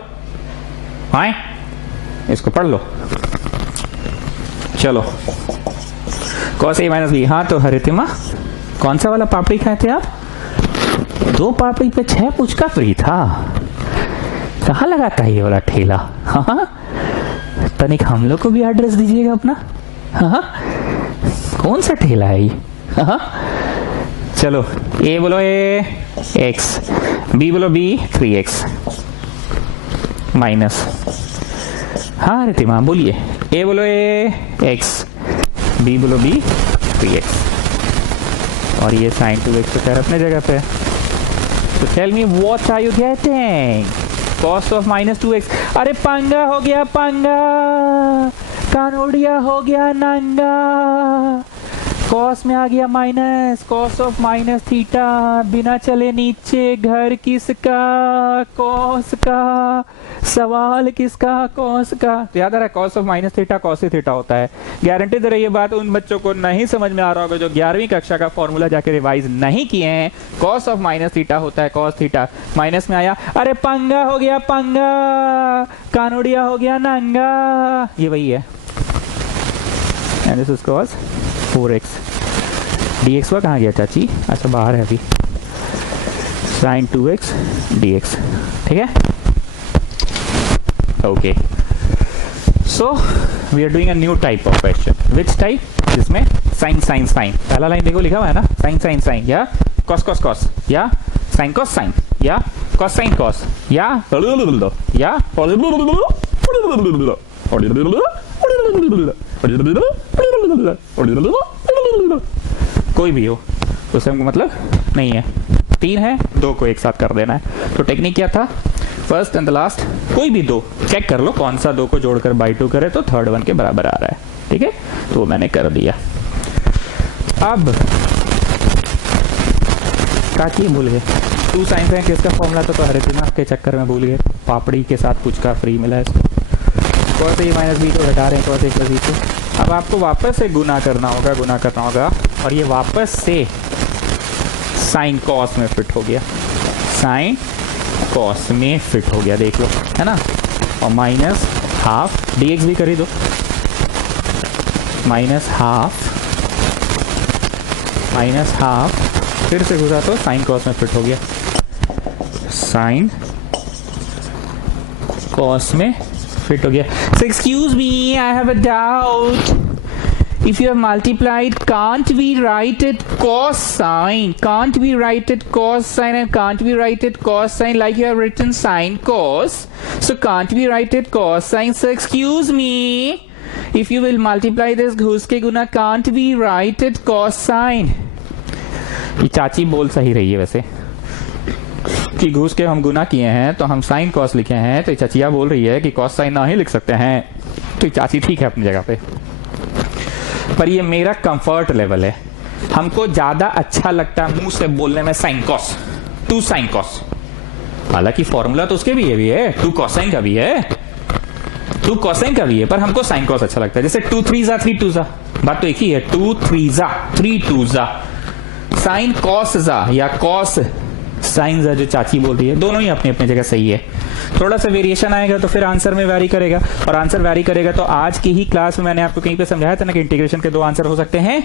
हाँ इसको पढ़ लो। चलो cos a माइनस बी। हाँ तो हरितिमा कौन सा वाला पापड़ी खाए थे आप? 2 पापड़ी पे 6 पुचका फ्री था। कहाँ लगाता है ये वाला ठेला? हाँ तनिक हम लोग को भी एड्रेस दीजिएगा अपना। हाँ कौन सा ठेला है ये? हाँ चलो ए बोलो ए एक्स, बी बोलो बी 3x माइनस। हाँ रितिमा बोलिए, ए बोलो ए एक्स, बी बोलो बी 3x, और ये साइन 2x तो खैर अपने जगह पे। तो tell me what are you getting? Cos of minus 2x। अरे पंगा हो गया, पंगा कानोड़िया हो गया नंगा। कॉस में आ गया minus, cos of minus theta, बिना चले नीचे घर किसका? कॉस का। सवाल किसका? कॉस का। तो याद आ रहा है cos of minus theta cos theta होता है। गारंटी दे रही है बात उन बच्चों को नहीं समझ में आ रहा होगा जो 11वीं कक्षा का फॉर्मूला जाके रिवाइज नहीं किए हैं। कॉस ऑफ माइनस थीटा होता है कॉस थीटा, माइनस में आया। अरे पंगा हो गया पंगा, कानोड़िया हो गया नंगा। ये वही है। And this is cos 4x। dx हुआ कहाँ गया चाची? अच्छा बाहर है अभी। साइन 2x dx, ठीक है। Okay, so we are doing a new type of question. Which type? जिसमें साइन साइन साइन, पहला लाइन देखो लिखा हुआ है ना, साइन साइन साइन, या कॉस कॉस कॉस, या साइन कॉस साइन, या कॉस साइन कॉस, या कोई भी हो, उससे हमको मतलब नहीं है। 3 है, 2 को एक साथ कर देना है। तो टेक्निक क्या था? फर्स्ट एंड द लास्ट कोई भी 2 चेक कर लो, कौन सा 2 को जोड़कर बाई 2 करे तो थर्ड वन के बराबर आ रहा है, ठीक है। तो मैंने कर दिया। अब क्या भूल गए? 2 साइन है किसका फॉर्मूला था, तो हरे दिमाग के चक्कर में भूल गए। पापड़ी के साथ पुचका फ्री मिला है इसको। cos a माइनस बी को घटा रहे हैं cos a प्लस बी को। अब आपको वापस से गुना करना होगा, और ये वापस से साइन कॉस में फिट हो गया, साइन कॉस में फिट हो गया, देख लो, है ना। और माइनस हाफ dx भी कर ही दो, माइनस हाफ फिर से घुसा तो साइन कॉस में फिट हो गया, साइन कॉस में फिट हो गया। So excuse me, I have a doubt. If you have multiplied, can't we write it cosine? Can't we write it cosine, and can't we write it cosine like you have written sine cos? So can't we write it cosine? So excuse me, if you will multiply this घुस के गुना, can't we write it cosine? ये चाची बोल सही रही है वैसे कि घुस के हम गुना किए हैं तो हम साइन कॉस लिखे हैं, तो चाचिया बोल रही है कि कॉस साइन ना ही लिख सकते हैं। तो चाची ठीक है अपनी जगह पे, पर ये मेरा कंफर्ट लेवल है। हमको ज्यादा अच्छा लगता है मुंह से बोलने में साइन कॉस, 2 साइन कॉस। हालांकि फॉर्मूला तो उसके भी है 2 कॉसाइन का भी है, 2 कॉसाइन का भी है, पर हमको साइन कॉस अच्छा लगता है। जैसे 2 3 जा 3 2 जा, बात तो एक ही है, 2 3 जा 3 2 जा, साइन कॉस जा या कॉस साइन जा, जो चाची बोल रही है, दोनों ही अपनी अपनी जगह सही है। थोड़ा सा वेरिएशन आएगा तो फिर आंसर में वैरी करेगा, और आंसर वैरी करेगा तो आज की ही क्लास में मैंने आपको कहीं पे समझाया था ना कि इंटीग्रेशन के 2 आंसर हो सकते हैं।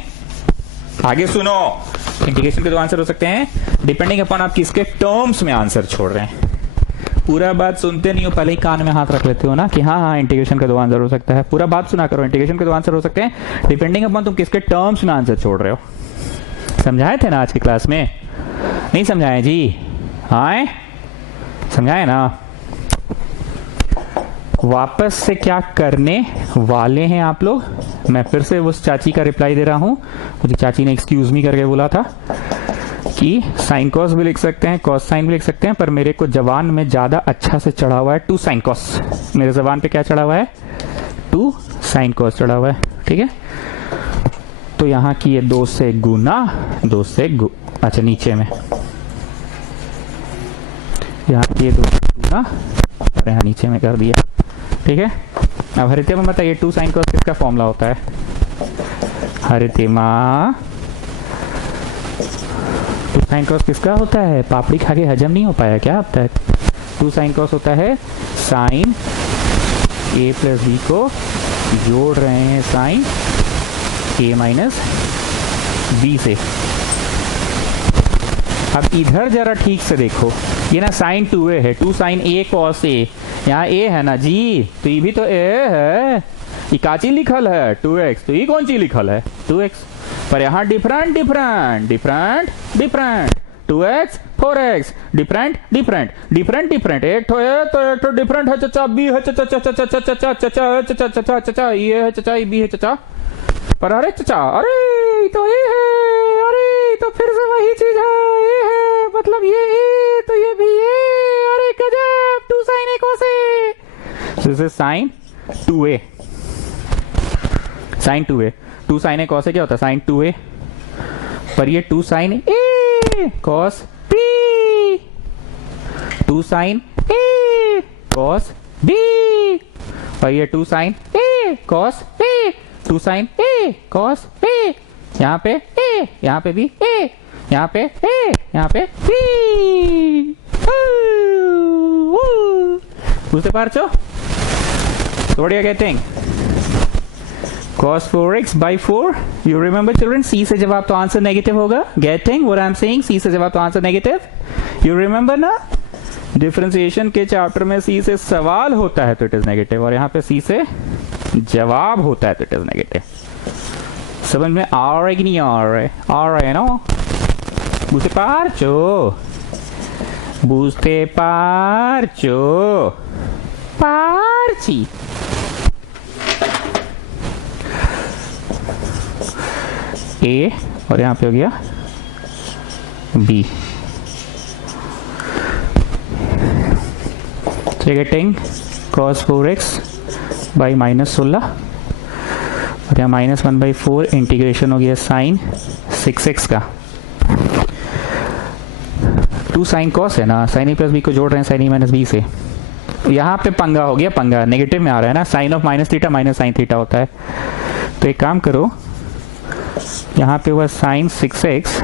आगे सुनो, इंटीग्रेशन के 2 आंसर हो सकते हैं डिपेंडिंग अपॉन आप किसके टर्म्स में आंसर छोड़ रहे हैं। पूरा बात सुनते नहीं हो, पहले ही कान में हाथ रख लेते हो ना कि हाँ इंटीग्रेशन का 2 आंसर हो सकता है। पूरा बात सुना करो, इंटीग्रेशन के 2 आंसर हो सकते हैं डिपेंडिंग अपॉन तुम किसके टर्म्स में आंसर छोड़ रहे हो। समझाए थे ना आज की क्लास में? नहीं समझाए जी? हाँ समझाए ना। वापस से क्या करने वाले हैं आप लोग? मैं फिर से उस चाची का रिप्लाई दे रहा हूं, मुझे चाची ने एक्सक्यूज मी करके बोला था कि साइन कॉस भी लिख सकते हैं, कॉस साइन भी लिख सकते हैं, पर मेरे को जबान में ज्यादा अच्छा से चढ़ा हुआ है 2 साइन कॉस। मेरे जबान पे क्या चढ़ा हुआ है? 2 साइन कॉस चढ़ा हुआ है, ठीक है। तो यहाँ की ये 2 से गुना, 2 से अच्छा नीचे में यहाँ की ये 2 से गुना और यहाँ नीचे में कर दिया, ठीक है। अब हरितिमा बताइए 2 साइन कॉस किसका फॉर्मूला होता है? हरितिमा 2 साइन कॉस किसका होता है? पापड़ी खा के हजम नहीं हो पाया क्या अब तक? 2 साइन कॉस होता है साइन ए प्लस बी को जोड़ रहे हैं साइन ए माइनस बी से। अब इधर जरा ठीक से देखो, ये ना साइन 2a है, 2 साइन ए कॉस ए, यहाँ a है ना जी, तो ये भी तो a है। ये का चीज लिखल है 2x, तो ये कौन चीज लिखल है 2x, पर यहाँ different different different different 2x 4x different different different different, एक ठो है तो एक ठो डिफरेंट है चचा, बी है चचा चचा चचा चचा चचा चचा चचा चचा, ये है चचा, ये बी है चचा, पर अरे चचा अरे तो ये है, अरे तो फिर से वही चीज है, ये है मतलब ये तो ये भी ये, अरे गजब 2 sine A cos a। This is sine 2a, sine 2a, 2 sine A cos a क्या होता है? साइन 2a, पर ये 2 sine A cos b, 2 sine A cos b, और ये 2 sine A cos a, 2 sine A cos a, यहाँ पे a, यहाँ पे भी a, यहाँ पे a, यहाँ पे b। बुझते पारछो? So what are you getting? Cos 4x by 4. You remember children, C से जवाब तो आंसर नेगेटिव होगा। Getting what I'm saying? C से जवाब तो आंसर नेगेटिव। यू रिमेंबर ना, डिफरेंशिएशन के चैप्टर में सी से सवाल होता है तो इट इज नेगेटिव, और यहाँ पे सी से जवाब होता है तो इट इज नेगेटिव। समझ में आ रहा है कि नहीं आ रहा है? आ रहा है ना? बुझते पारचो, बुझते पारचो, पारची। ए और यहाँ पे हो गया B. So getting cos 4x by -16 और यहाँ -1/4 इंटीग्रेशन हो गया साइन 6x का। 2 साइन कॉस है ना, साइन ए प्लस बी को जोड़ रहे हैं साइन ए माइनस बी से। यहाँ पे पंगा हो गया, पंगा नेगेटिव में आ रहा है ना, sine of minus theta minus sine theta होता है। तो एक काम करो, यहाँ पे हुआ sine 6x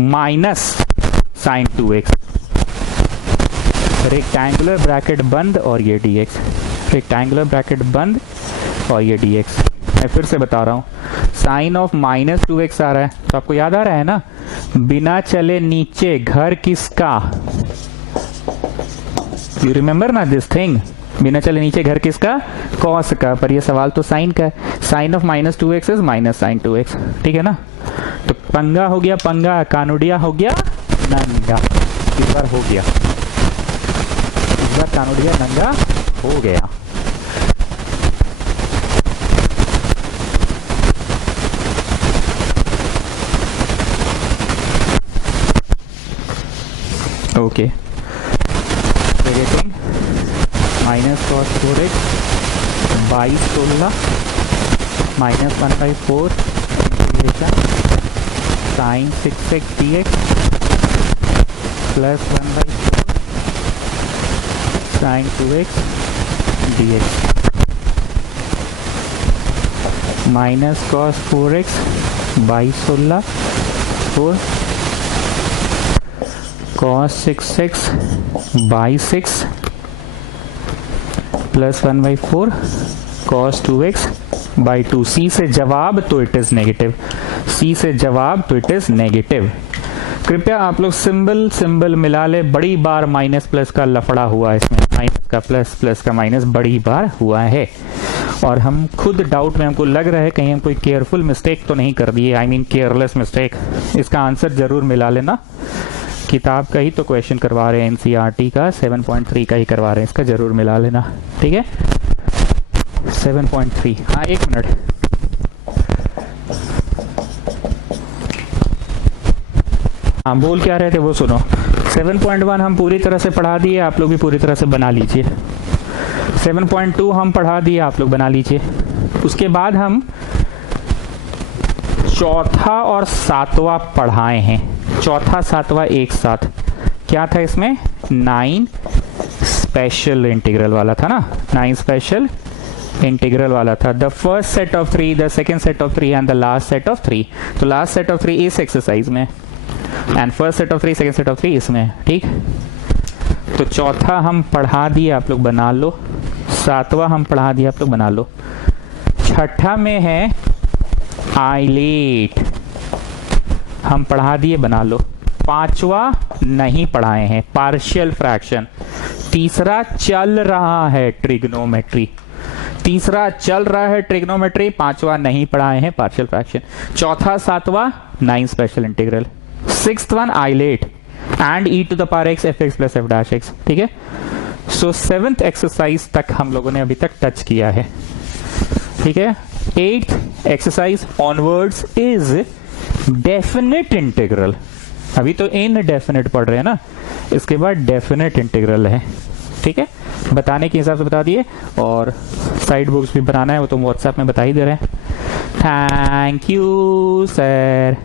minus sine 2x, rectangular bracket बंद और ये dx, रेक्टेंगुलर ब्रैकेट बंद और ये dx। मैं फिर से बता रहा हूँ, साइन ऑफ -2x आ रहा है तो आपको याद आ रहा है ना, बिना चले नीचे घर किसका, यू रिमेम्बर ना दिस थिंग, बिना चले नीचे घर किसका, कॉस का, पर ये सवाल तो साइन का है। Sine of -2x is minus sine 2x, ठीक है ना। तो पंगा हो गया पंगा, कानुडिया हो गया नंगा, इस बार हो गया, इस बार कानुडिया नंगा हो गया। Okay, minus cos 4x by 16 -1/4 integration sine 6x dx plus 1/4 sine 2x dx minus cos 4x by 16 4 cos 6x by 6 plus 1/4 cos 2x by 2। C से जवाब तो इट इज नेगेटिव, सी से जवाब तो इट इज नेगेटिव। कृपया आप लोग symbol symbol मिला ले, बड़ी बार माइनस प्लस का लफड़ा हुआ है इसमें, माइनस का प्लस प्लस का माइनस बड़ी बार हुआ है, और हम खुद डाउट में, हमको लग रहा है कहीं हम कोई केयरफुल मिस्टेक तो नहीं कर दिए, आई मीन केयरलेस मिस्टेक। इसका आंसर जरूर मिला लेना, किताब का ही तो क्वेश्चन करवा रहे हैं, एनसीईआरटी का 7.3 का ही करवा रहे हैं, इसका जरूर मिला लेना, ठीक है। 7.3, हाँ एक मिनट, हाँ बोल क्या रहे थे वो सुनो। 7.1 हम पूरी तरह से पढ़ा दिए, आप लोग भी पूरी तरह से बना लीजिए। 7.2 हम पढ़ा दिए, आप लोग बना लीजिए। उसके बाद हम चौथा और सातवां पढ़ाए हैं, चौथा सातवां एक साथ। क्या था इसमें? 9 स्पेशल इंटीग्रल वाला था ना, 9 स्पेशल इंटीग्रल वाला था। The first set of 3, the second set of 3 and the last set of 3। तो लास्ट सेट ऑफ 3 इस एक्सरसाइज में and first set of 3 second set of 3 इसमें, ठीक। तो चौथा हम पढ़ा दिए, आप लोग बना लो। सातवां हम पढ़ा दिए, आप लोग बना लो। छठा में है आइलेट, हम पढ़ा दिए, बना लो। पांचवा नहीं पढ़ाए हैं, पार्शियल फ्रैक्शन। तीसरा चल रहा है ट्रिग्नोमेट्री, तीसरा चल रहा है ट्रिग्नोमेट्री। पांचवा नहीं पढ़ाए हैं, पार्शियल फ्रैक्शन। चौथा सातवां 9 स्पेशल इंटीग्रल। सिक्स्थ वन आइलेट and e to the power x fx plus f dash x, ठीक है। सो 7th एक्सरसाइज तक हम लोगों ने अभी तक टच किया है, ठीक है। 8th exercise onwards is definite integral. अभी तो इनडेफिनेट पढ़ रहे हैं ना, इसके बाद डेफिनेट इंटीग्रल है, ठीक है। बताने के हिसाब से बता दिए, और साइड बुक्स भी बनाना है वो तो व्हाट्सएप में बता ही दे रहे हैं। Thank you sir.